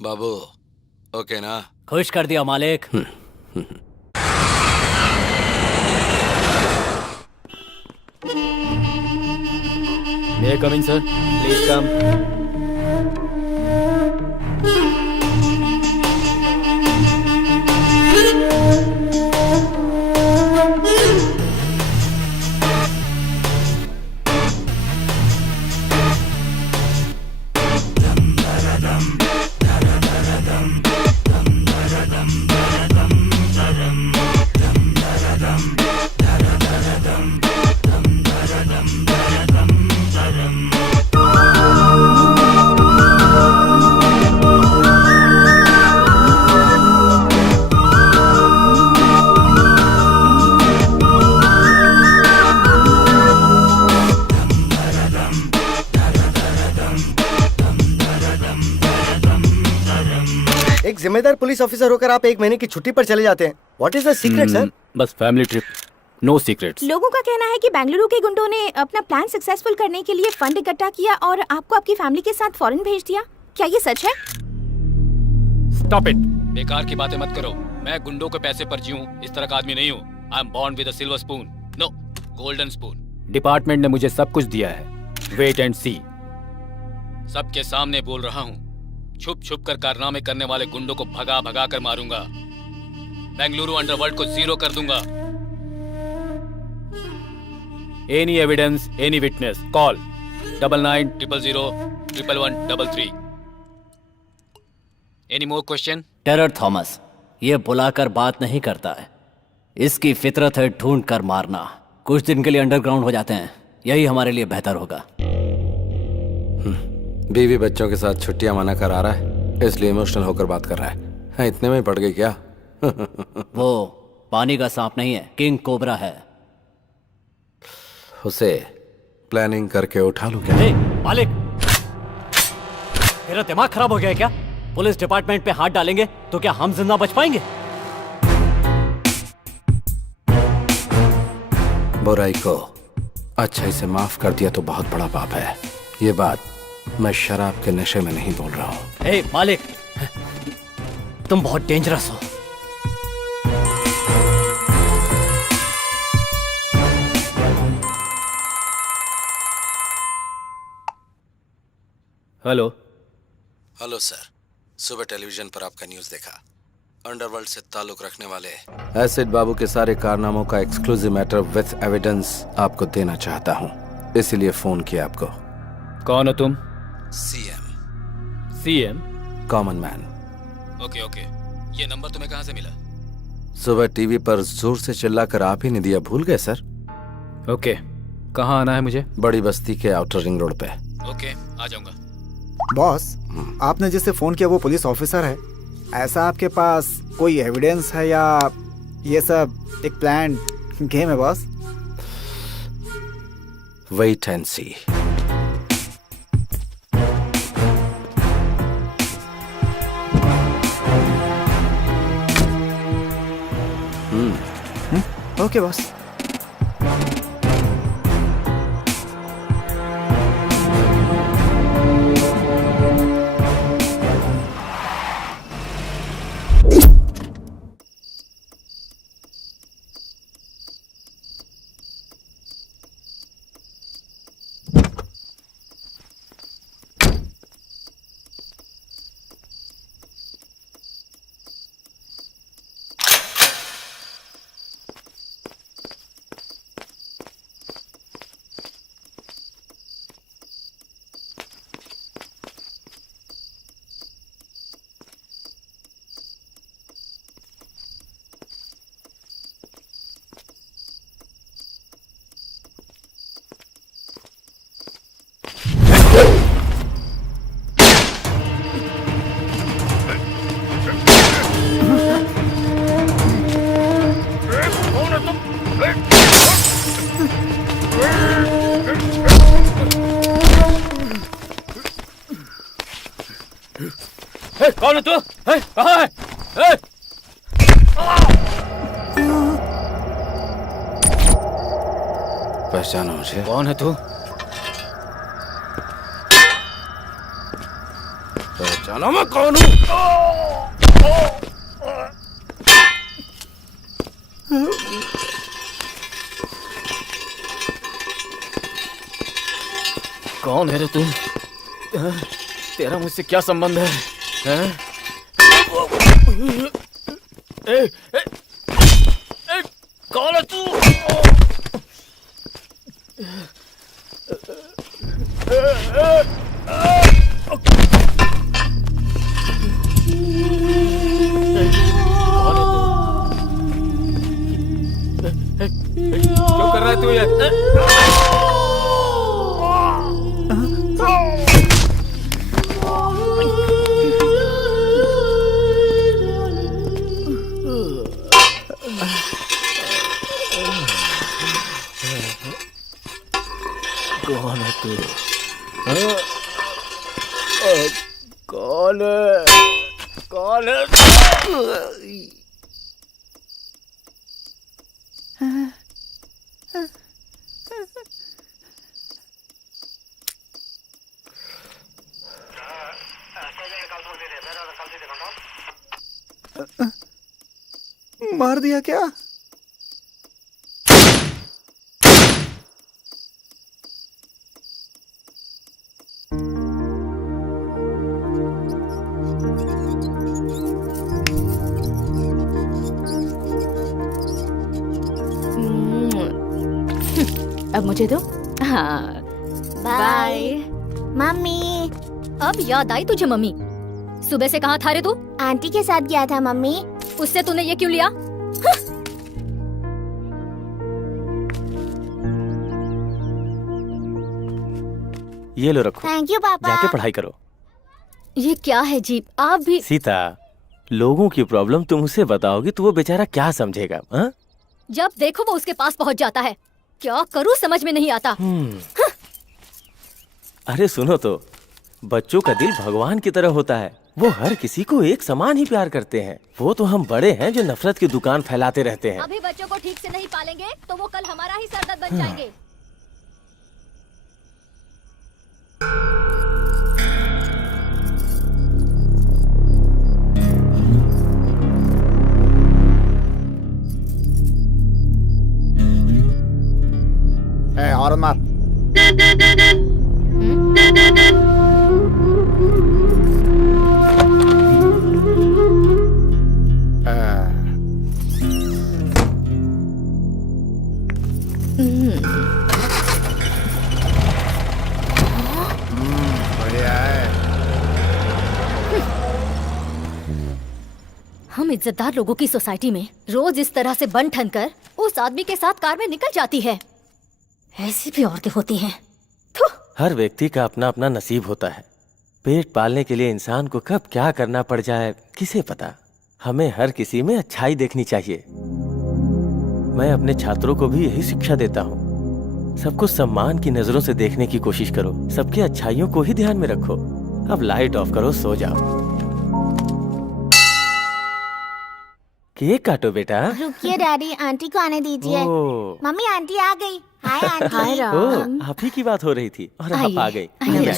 बाबू ओके ना? खुश कर दिया मालिक। May I come in, sir? Please come. एक जिम्मेदार पुलिस ऑफिसर होकर आप 1 महीने की छुट्टी पर चले जाते हैं। What is the secret sir? बस फैमिली ट्रिप, नो सीक्रेट्स। लोगों का कहना है कि बेंगलुरु के गुंडों ने अपना प्लान सक्सेसफुल करने के लिए फंड इकट्ठा किया और आपको आपकी फैमिली के साथ फॉरेन भेज दिया। क्या ये सच है? स्टॉप इट, बेकार की बातें मत करो। मैं गुंडों के पैसे पर जीऊं इस तरह का आदमी नहीं हूँ। I am born with a silver spoon, no golden spoon. Department ने मुझे सब कुछ दिया है। Wait and see. सबके सामने बोल रहा हूँ, छुप छुप कर कारनामे करने वाले गुंडों को भगा भगा कर मारूंगा। बेंगलुरु अंडरवर्ल्ड को जीरो कर दूंगा। Any evidence, any witness, call 9900011133। Any more question? Terror Thomas ये बुलाकर बात नहीं करता है, इसकी फितरत है ढूंढ कर मारना। कुछ दिन के लिए अंडरग्राउंड हो जाते हैं, यही हमारे लिए बेहतर होगा। बीवी बच्चों के साथ छुट्टियां मना कर आ रहा है, इसलिए इमोशनल होकर बात कर रहा है। हाँ, इतने में पड़ गई क्या? वो पानी का सांप नहीं है, किंग कोबरा है। उसे प्लानिंग करके उठा लूं क्या? ए, मालिक तेरा दिमाग खराब हो गया है क्या? पुलिस डिपार्टमेंट पे हाथ डालेंगे तो क्या हम जिंदा बच पाएंगे? बुराई को अच्छाई से माफ कर दिया तो बहुत बड़ा पाप है। ये बात मैं शराब के नशे में नहीं बोल रहा हूँ। ए मालिक, तुम बहुत डेंजरस हो। हेलो। हेलो सर, सुबह टेलीविजन पर आपका न्यूज़ देखा। अंडरवर्ल्ड से ताल्लुक रखने वाले एसिड बाबू के सारे कारनामों का एक्सक्लूसिव मैटर विथ एविडेंस आपको देना चाहता हूँ, इसीलिए फोन किया आपको। कौन हो तुम? CM. CM? Common man. Okay okay, ये नंबर तुम्हें कहाँ से मिला? सुबह टीवी पर जोर से चिल्लाकर आप ही ने दिया, भूल गए सर? ओके, कहाँ आना है मुझे? बड़ी बस्ती के आउटर रिंग रोड पे। ओके, आ जाऊंगा। बॉस, आपने जिससे फोन किया वो पुलिस ऑफिसर है। ऐसा आपके पास कोई एविडेंस है या ये सब एक प्लान गेम है boss? Wait and see. Okay boss. कौन है तू? कहाँ है? पहचानो मुझे? कौन है तू? पहचानो मैं कौन हूँ? कौन है रे तू? तेरा मुझसे क्या संबंध है? हैं? ए, ए, ए, कौन है तू? क्यों कर रहा है तू ये? कौन है तू? कौन है? कौन है? मार दिया क्या? अब मुझे दो। हाँ बाय मम्मी। अब याद आई तुझे मम्मी? सुबह से कहाँ था रे तू? आंटी के साथ गया था मम्मी। उससे तूने ये क्यों लिया? ये लो रखो, थैंक यू पापा। जाके पढ़ाई करो। ये क्या है जी? आप भी सीता, लोगों की प्रॉब्लम तुम उसे बताओगी तो वो बेचारा क्या समझेगा? हाँ? जब देखो वो उसके पास पहुंच जाता है। क्या करूं समझ में नहीं आता। अरे सुनो तो, बच्चों का दिल भगवान की तरह होता है। वो हर किसी को एक समान ही प्यार करते हैं। वो तो हम बड़े हैं जो नफरत की दुकान फैलाते रहते हैं। अभी बच्चों को ठीक से नहीं पालेंगे तो वो कल हमारा ही सरदर्द बन जाएंगे। और मार। बढ़िया है। हम इज्जतदार लोगों की सोसाइटी में रोज इस तरह से बन ठन कर उस आदमी के साथ कार में निकल जाती है। ऐसी भी औरतें होती हैं। हर व्यक्ति का अपना अपना नसीब होता है। पेट पालने के लिए इंसान को कब क्या करना पड़ जाए किसे पता। हमें हर किसी में अच्छाई देखनी चाहिए। मैं अपने छात्रों को भी यही शिक्षा देता हूँ। सबको सम्मान की नजरों से देखने की कोशिश करो। सबके अच्छाइयों को ही ध्यान में रखो। अब लाइट ऑफ करो, सो जाओ। केक काटो बेटा। रुकिए डैडी, आंटी को आने दीजिए। ओह। मम्मी आंटी आ गई। Hi aunty. हाय ओह, आप ही की बात हो रही थी और आप आ गई। चलिए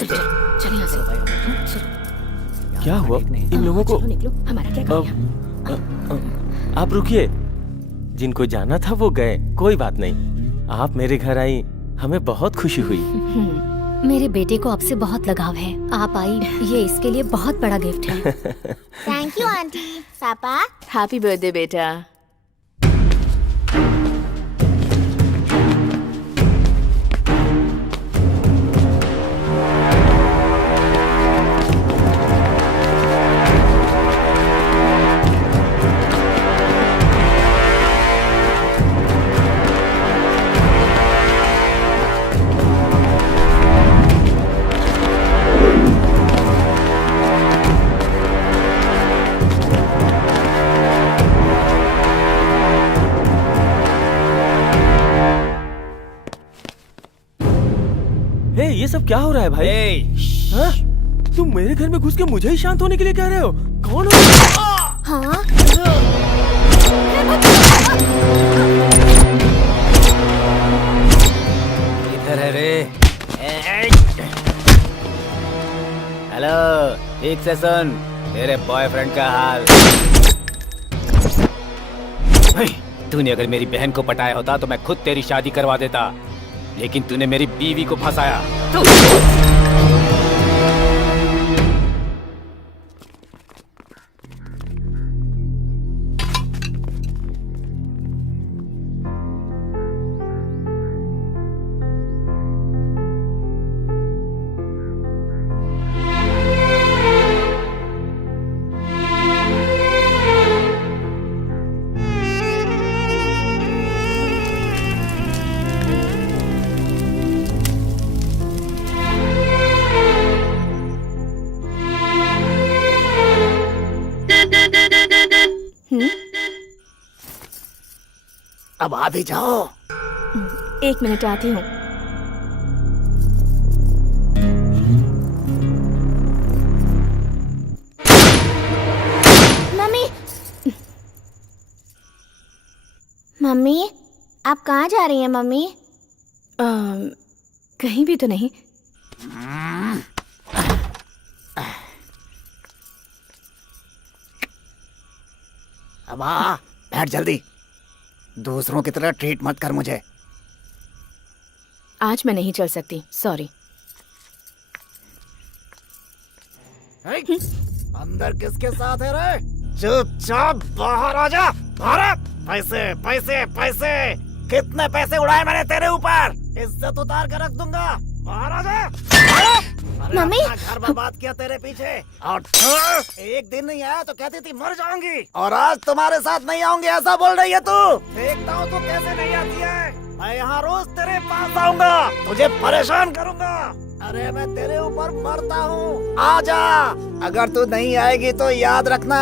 क्या हुआ इन लोगों को? निकलो, हमारा क्या काम है? आप रुकिए, जिनको जाना था वो गए, कोई बात नहीं। आप मेरे घर आई, हमें बहुत खुशी हुई। मेरे बेटे को आपसे बहुत लगाव है। आप आई, ये इसके लिए बहुत बड़ा गिफ्ट है। Thank you aunty. पापा हैप्पी बर्थडे बेटा। ये सब क्या हो रहा है भाई? हाँ? तुम मेरे घर में घुस के मुझे ही शांत होने के लिए कह रहे हो? कौन हो? हाँ? ठीक से सुन, तेरे बॉयफ्रेंड का हाल। तूने अगर मेरी बहन को पटाया होता तो मैं खुद तेरी शादी करवा देता, लेकिन तूने मेरी बीवी को फंसाया। अब आ भी जाओ। 1 मिनट आती हूँ। मम्मी, मम्मी, आप कहाँ जा रही हैं मम्मी? कहीं भी तो नहीं। अब आ, बैठ जल्दी। दूसरों की तरह ट्रीट मत कर मुझे। आज मैं नहीं चल सकती, सॉरी। अंदर किसके साथ है रे? चुपचाप बाहर आ जा। पैसे पैसे पैसे, कितने पैसे उड़ाए मैंने तेरे ऊपर? इज्जत उतार कर रख दूंगा। बाहर आ जा। मम्मी, घर बर्बाद किया तेरे पीछे, और एक दिन नहीं आया तो कहती थी मर जाऊंगी, और आज तुम्हारे साथ नहीं आऊंगी ऐसा बोल रही है तू। देखता हूँ तू कैसे नहीं आती है। मैं यहाँ रोज तेरे पास आऊंगा, तुझे परेशान करूंगा। अरे मैं तेरे ऊपर मरता हूँ, आ जा। अगर तू नहीं आएगी तो याद रखना,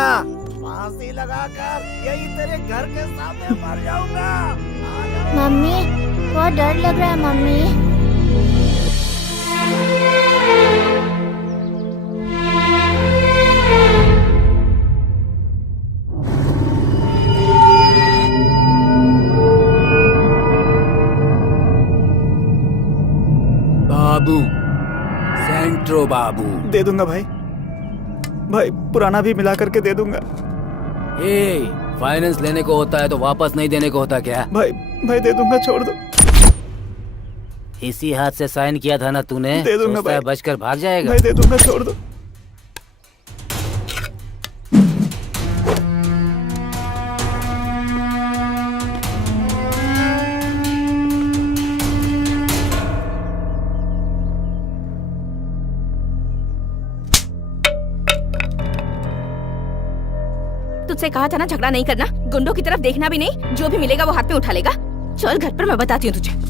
फांसी लगाकर यही तेरे घर के सामने मर जाऊंगा। मम्मी, बहुत डर लग रहा है मम्मी। बाबू, सेंट्रो बाबू। दे दूंगा भाई, भाई पुराना भी मिला करके दे दूंगा। फाइनेंस लेने को होता है तो वापस नहीं देने को होता क्या? भाई भाई दे दूंगा, छोड़ दो। इसी हाथ से साइन किया था ना तूने? दे दूंगा सोचता है भाई। बचकर भाग जाएगा? भाई दे दूंगा, छोड़ दो। तुझसे कहा था ना झगड़ा नहीं करना, गुंडों की तरफ देखना भी नहीं, जो भी मिलेगा वो हाथ में उठा लेगा। चल घर पर, मैं बताती हूँ तुझे।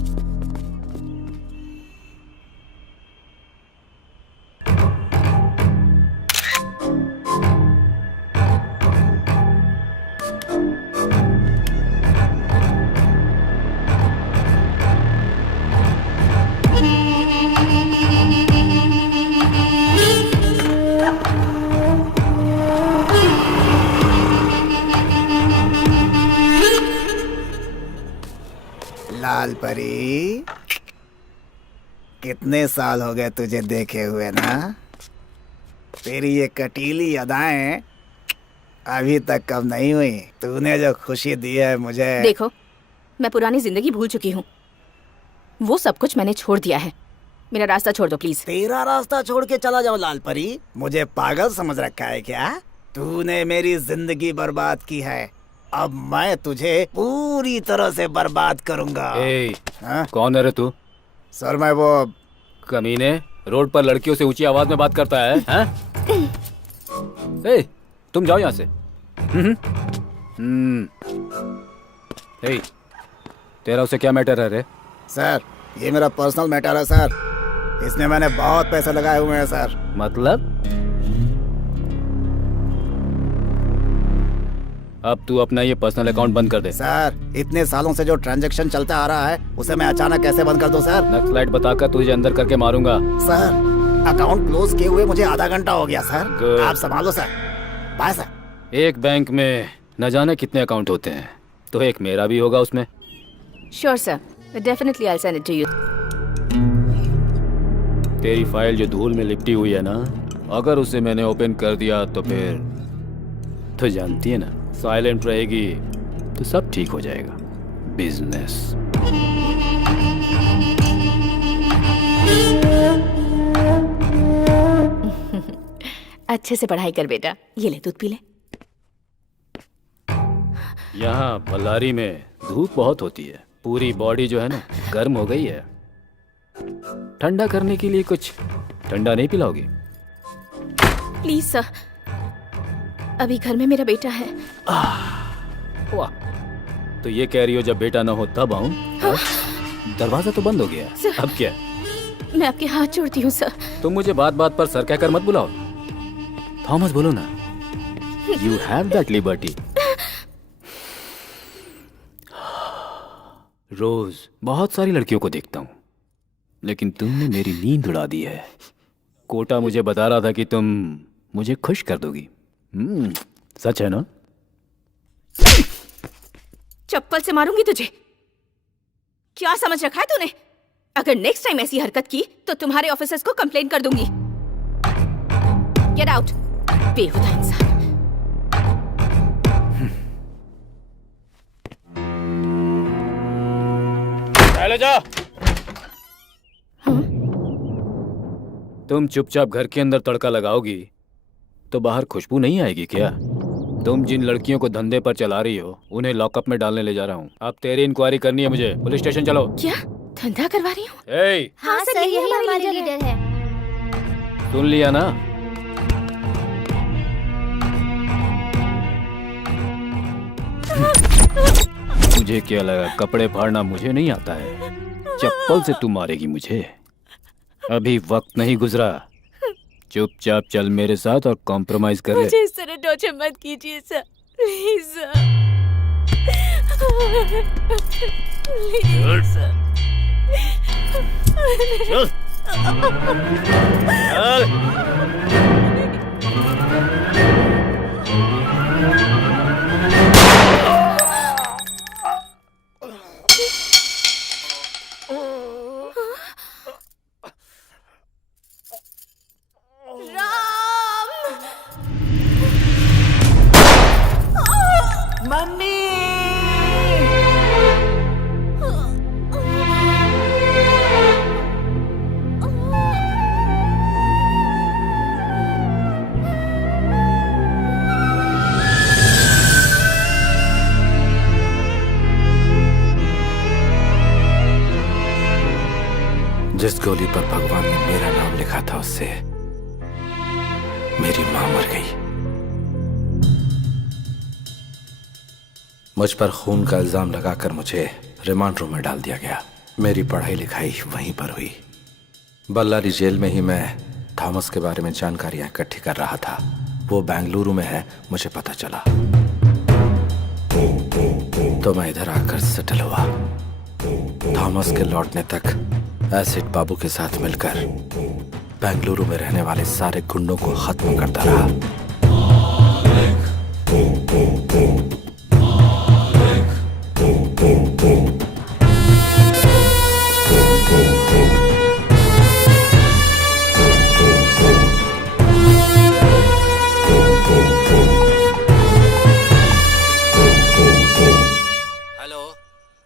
लाल परी, कितने साल हो गए तुझे देखे हुए ना? तेरी ये कटीली अदाएं अभी तक कब नहीं हुई। तूने जो खुशी दी है मुझे। देखो, मैं पुरानी जिंदगी भूल चुकी हूँ, वो सब कुछ मैंने छोड़ दिया है। मेरा रास्ता छोड़ दो प्लीज। तेरा रास्ता छोड़ के चला जाओ लाल परी? मुझे पागल समझ रखा है क्या? तूने मेरी जिंदगी बर्बाद की है, अब मैं तुझे पूरी तरह से बर्बाद करूंगा। हाँ? कौन है रे तू? सर मैं वो कमीने, रोड पर लड़कियों से ऊंची आवाज में बात करता है, हैं? तुम जाओ यहाँ से। तेरा उसे क्या मैटर है रे? सर ये मेरा पर्सनल मैटर है सर, इसमें मैंने बहुत पैसे लगाए हुए हैं सर। मतलब? अब तू अपना ये पर्सनल अकाउंट बंद कर दे। सर इतने सालों से जो ट्रांजैक्शन चलता आ रहा है उसे मैं अचानक कैसे बंद कर दूं सर? नक्सलाइट बताकर तुझे अंदर करके मारूंगा। सर अकाउंट क्लोज किए हुए मुझे आधा घंटा हो गया सर। Good. आप संभालो सर। Bye sir. एक बैंक में न जाने कितने अकाउंट होते हैं, तो एक मेरा भी होगा उसमें। Sure sir, definitely I send it to you. तेरी फाइल जो धूल में लिपटी हुई है ना, अगर उसे मैंने ओपन कर दिया तो फिर तो जानती है ना, साइलेंट रहेगी तो सब ठीक हो जाएगा। बिजनेस। अच्छे से पढ़ाई कर बेटा। ये ले दूध पी ले। यहाँ बल्लारी में धूप बहुत होती है, पूरी बॉडी जो है ना गर्म हो गई है। ठंडा करने के लिए कुछ ठंडा नहीं पिलाओगी? प्लीज सर, अभी घर में मेरा बेटा है। वाह, तो ये कह रही हो जब बेटा ना हो तब आऊं? दरवाजा तो बंद हो गया, अब क्या? मैं आपके हाथ जोड़ती हूँ सर। तुम मुझे बात बात पर सर कहकर मत बुलाओ। थॉमस बोलो ना। You have that liberty. रोज बहुत सारी लड़कियों को देखता हूँ, लेकिन तुमने मेरी नींद उड़ा दी है। कोटा मुझे बता रहा था कि तुम मुझे खुश कर दोगी। सच है ना? चप्पल से मारूंगी तुझे। क्या समझ रखा है तूने? अगर नेक्स्ट टाइम ऐसी हरकत की तो तुम्हारे ऑफिसर्स को कंप्लेन कर दूंगी। गेट आउट, बेहुदा इंसान। चले जा। तुम चुपचाप घर के अंदर तड़का लगाओगी तो बाहर खुशबू नहीं आएगी क्या? तुम जिन लड़कियों को धंधे पर चला रही हो उन्हें लॉकअप में डालने ले जा रहा हूँ। अब तेरी इंक्वायरी करनी है मुझे। पुलिस स्टेशन चलो। क्या धंधा करवा रही हूँ? हाँ सर, यही हमारी लीडर है। सुन लिया ना? मुझे क्या लगा कपड़े फाड़ना मुझे नहीं आता है? चप्पल से तू मारेगी मुझे? अभी वक्त नहीं गुजरा। चुपचाप चल मेरे साथ और कॉम्प्रोमाइज कर ले। मुझे इस तरह टॉर्चर मत कीजिए sir, please sir. Please sir. चल। चल। जिस गोली पर भगवान ने मेरा नाम लिखा था उससे मेरी मां मर गई। मुझ पर खून का इल्जाम लगाकर मुझे रिमांड रूम में डाल दिया गया। मेरी पढ़ाई लिखाई वहीं पर हुई। बल्लारी जेल में ही मैं थॉमस के बारे में जानकारियां इकट्ठी कर रहा था। वो बेंगलुरु में है, मुझे पता चला तो मैं इधर आकर सेटल हुआ। थॉमस के लौटने तक एसिड बाबू के साथ मिलकर बेंगलुरु में रहने वाले सारे गुंडों को खत्म करता रहा।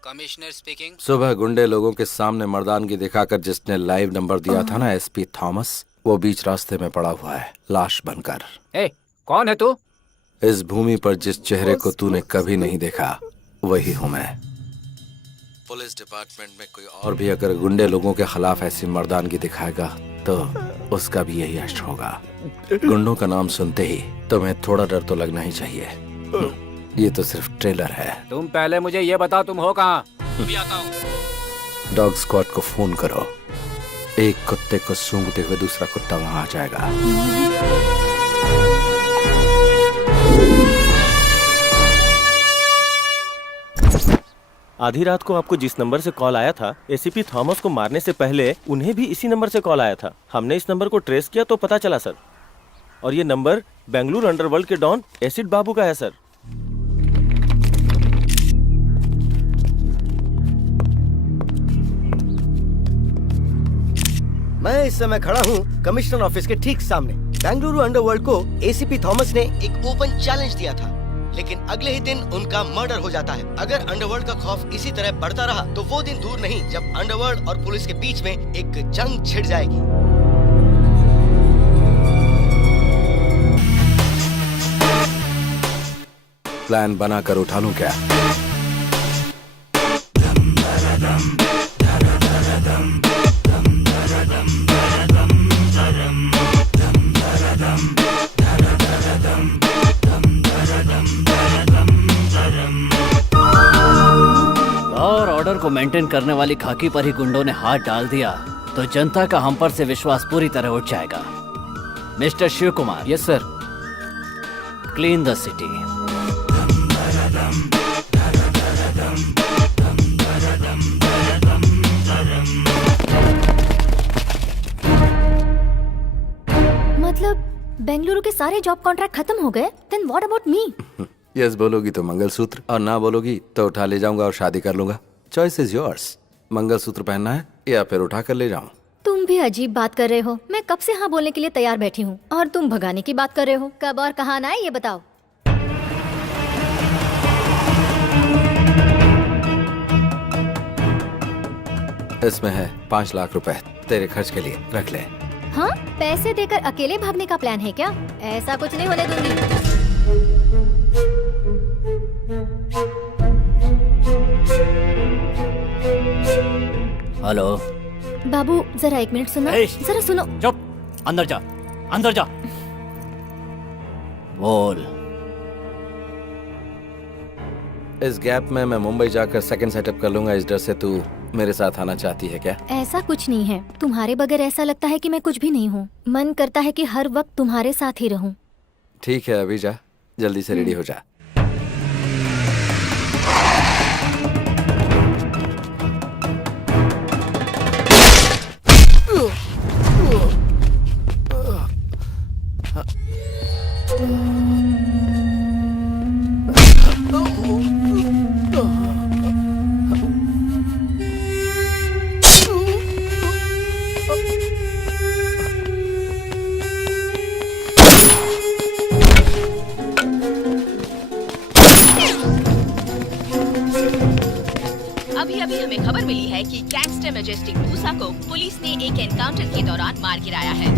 Commissioner speaking. सुबह गुंडे लोगों के सामने मर्दानगी दिखाकर जिसने लाइव नंबर दिया था ना एसपी थॉमस, वो बीच रास्ते में पड़ा हुआ है लाश बनकर। कौन है तू? इस भूमि पर जिस चेहरे को तूने कभी नहीं देखा वही हूँ मैं। पुलिस डिपार्टमेंट में कोई और भी अगर गुंडे लोगों के खिलाफ ऐसी मर्दानगी दिखाएगा तो उसका भी यही अश्र होगा। गुंडों का नाम सुनते ही तुम्हें थोड़ा डर तो लगना ही चाहिए। ये तो सिर्फ ट्रेलर है। तुम पहले मुझे ये बताओ तुम हो कहाँ? अभी आता हूँ। डॉग स्क्वाड को फोन करो। एक कुत्ते को सूंघते हुए दूसरा कुत्ता वहां आ जाएगा। आधी रात को आपको जिस नंबर से कॉल आया था, एसीपी थॉमस को मारने से पहले उन्हें भी इसी नंबर से कॉल आया था। हमने इस नंबर को ट्रेस किया तो पता चला सर, और ये नंबर बेंगलुरु अंडरवर्ल्ड के डॉन एसिड बाबू का है सर। मैं इस समय खड़ा हूँ कमिश्नर ऑफिस के ठीक सामने। बेंगलुरु अंडरवर्ल्ड को एसीपी थॉमस ने एक ओपन चैलेंज दिया था, लेकिन अगले ही दिन उनका मर्डर हो जाता है। अगर अंडरवर्ल्ड का खौफ इसी तरह बढ़ता रहा तो वो दिन दूर नहीं जब अंडरवर्ल्ड और पुलिस के बीच में एक जंग छिड़ जाएगी। प्लान बनाकर उठा लूं क्या? और ऑर्डर को मेंटेन करने वाली खाकी पर ही गुंडों ने हाथ डाल दिया तो जनता का हम पर से विश्वास पूरी तरह उठ जाएगा। Mister Shiv Kumar, yes sir. Clean the city. मतलब बेंगलुरु के सारे जॉब कॉन्ट्रैक्ट खत्म हो गए? Then what about me? Yes बोलोगी तो मंगलसूत्र, और ना बोलोगी तो उठा ले जाऊंगा और शादी कर लूंगा। Choice is yours. मंगलसूत्र पहनना है या फिर उठा कर ले जाऊं? तुम भी अजीब बात कर रहे हो। मैं कब से हाँ बोलने के लिए तैयार बैठी हूँ और तुम भगाने की बात कर रहे हो। कब और कहाँ आना है ये बताओ। इसमें है 5 लाख रुपए तेरे खर्च के लिए, रख ले। हाँ, पैसे देकर अकेले भागने का प्लान है क्या? ऐसा कुछ नहीं होने दूंगी। हेलो बाबू, जरा 1 मिनट सुनो। जरा सुनो। चुप, अंदर जा, अंदर जा। बोल। इस गैप में मैं मुंबई जाकर सेकंड सेटअप कर लूंगा। इस डर से तू मेरे साथ आना चाहती है क्या? ऐसा कुछ नहीं है। तुम्हारे बगैर ऐसा लगता है कि मैं कुछ भी नहीं हूँ। मन करता है कि हर वक्त तुम्हारे साथ ही रहूं। ठीक है, अभी जा, जल्दी से रेडी हो जा। अभी अभी हमें खबर मिली है कि गैंगस्टर मैजेस्टिक मूसा को पुलिस ने एक एनकाउंटर के दौरान मार गिराया है।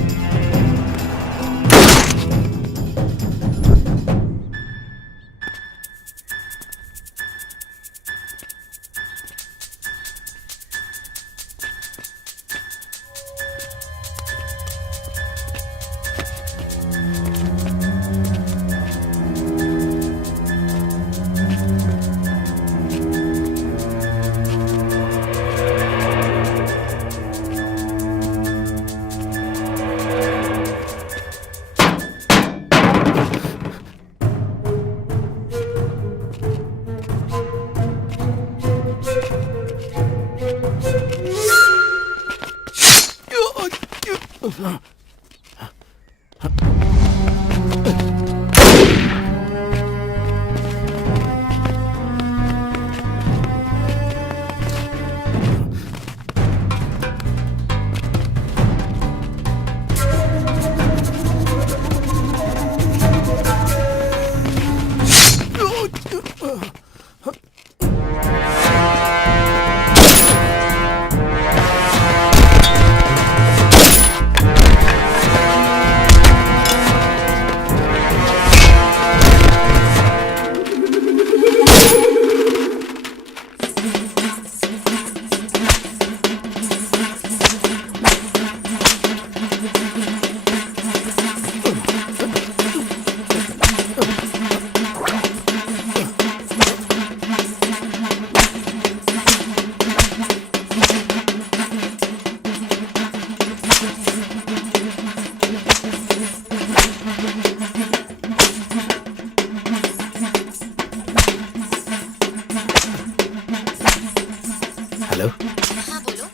हेलो। हाँ बोलो।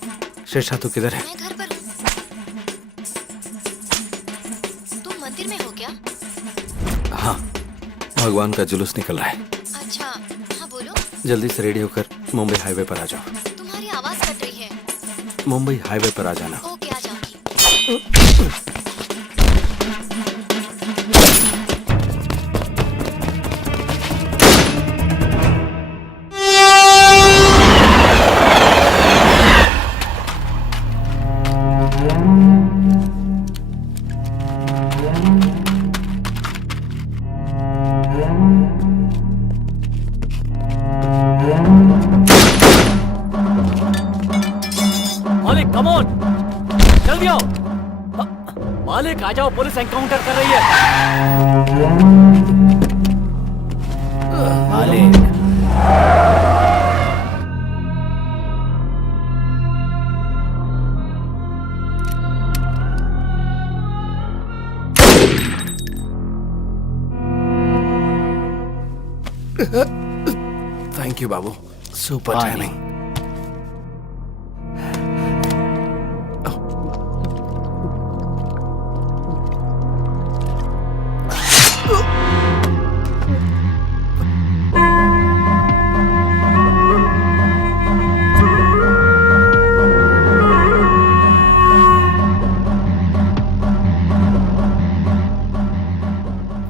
शेषा तू किधर है? मैं घर पर हूँ। तुम मंदिर में हो क्या? हाँ, भगवान का जुलूस निकल रहा है। अच्छा, हाँ बोलो। जल्दी से रेडी होकर मुंबई हाईवे पर आ जाओ। तुम्हारी आवाज कट रही है। मुंबई हाईवे पर आ जाना। ओके, आ जाऊंगी। कम ऑन, जल्दी आओ। मालिक आ जाओ, पुलिस एनकाउंटर कर रही है। मालिक, थैंक यू बाबू, सुपर पानी। टाइमिंग।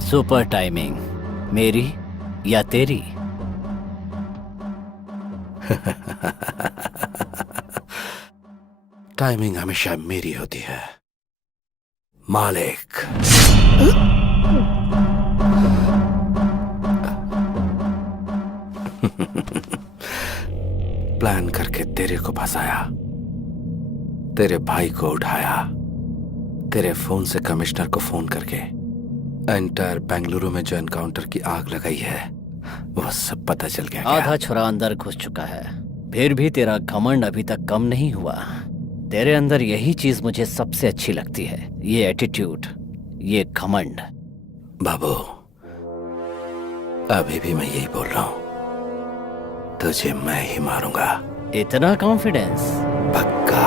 सुपर टाइमिंग, मेरी या तेरी? टाइमिंग हमेशा मेरी होती है मालिक। प्लान करके तेरे को फंसाया, तेरे भाई को उठाया, तेरे फोन से कमिश्नर को फोन करके एंटायर बेंगलुरु में जो एनकाउंटर की आग लगाई है वो सब पता चल गया। आधा छुरा अंदर घुस चुका है, फिर भी तेरा घमंड अभी तक कम नहीं हुआ। तेरे अंदर यही चीज मुझे सबसे अच्छी लगती है, ये एटीट्यूड, ये घमंड। बाबू, अभी भी मैं यही बोल रहा हूं, तुझे मैं ही मारूंगा। इतना कॉन्फिडेंस? पक्का।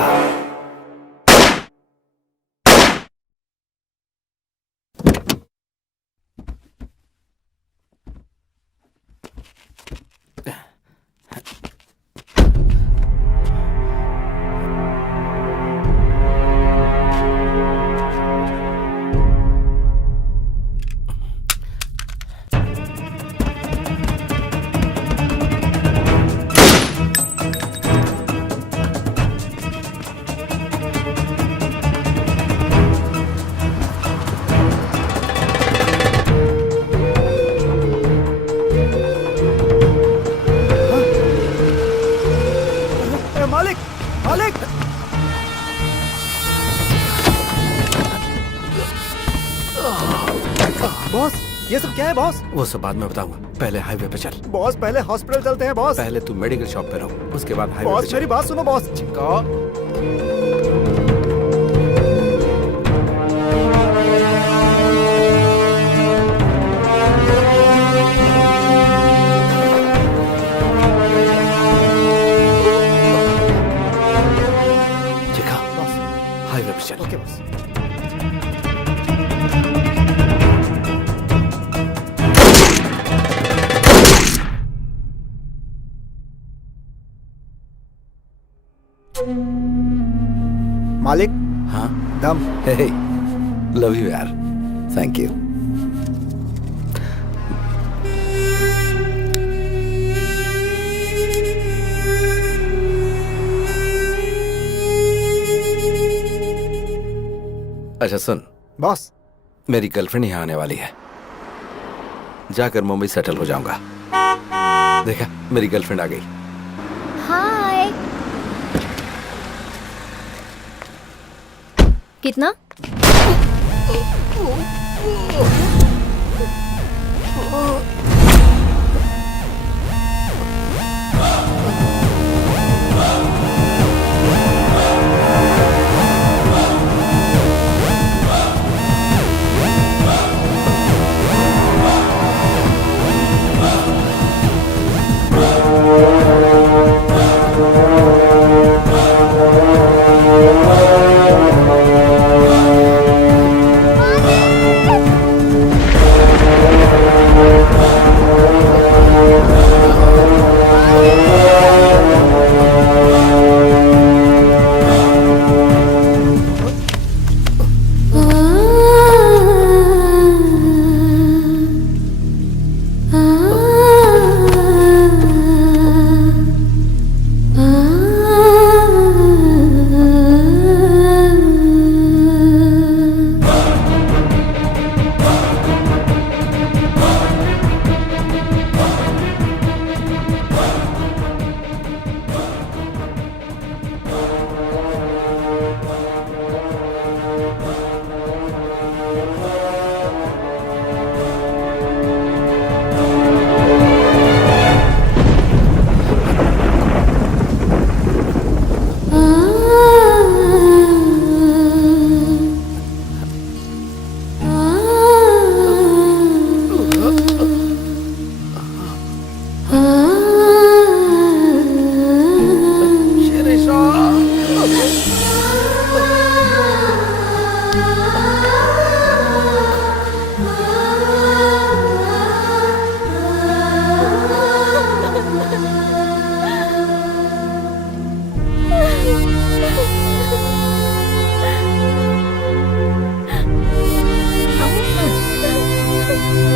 मालिक, मालिक! बॉस, ये सब क्या है बॉस? वो सब बाद में बताऊंगा, पहले हाईवे पे चल। बॉस, पहले हॉस्पिटल चलते हैं बॉस। पहले तू मेडिकल शॉप पे रहो, उसके बाद हाईवे पे बॉस चल। मेरी बात सुनो बॉस। चिका, हाईवे पे चल। Okay boss. मालिक, हाँ, दम। हे, लव यू यार, थैंक यू। अच्छा सुन बॉस, मेरी गर्लफ्रेंड यहाँ आने वाली है, जाकर मुंबई सेटल हो जाऊंगा। देखा, मेरी गर्लफ्रेंड आ गई। हाय। कितना? हाँ।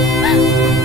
है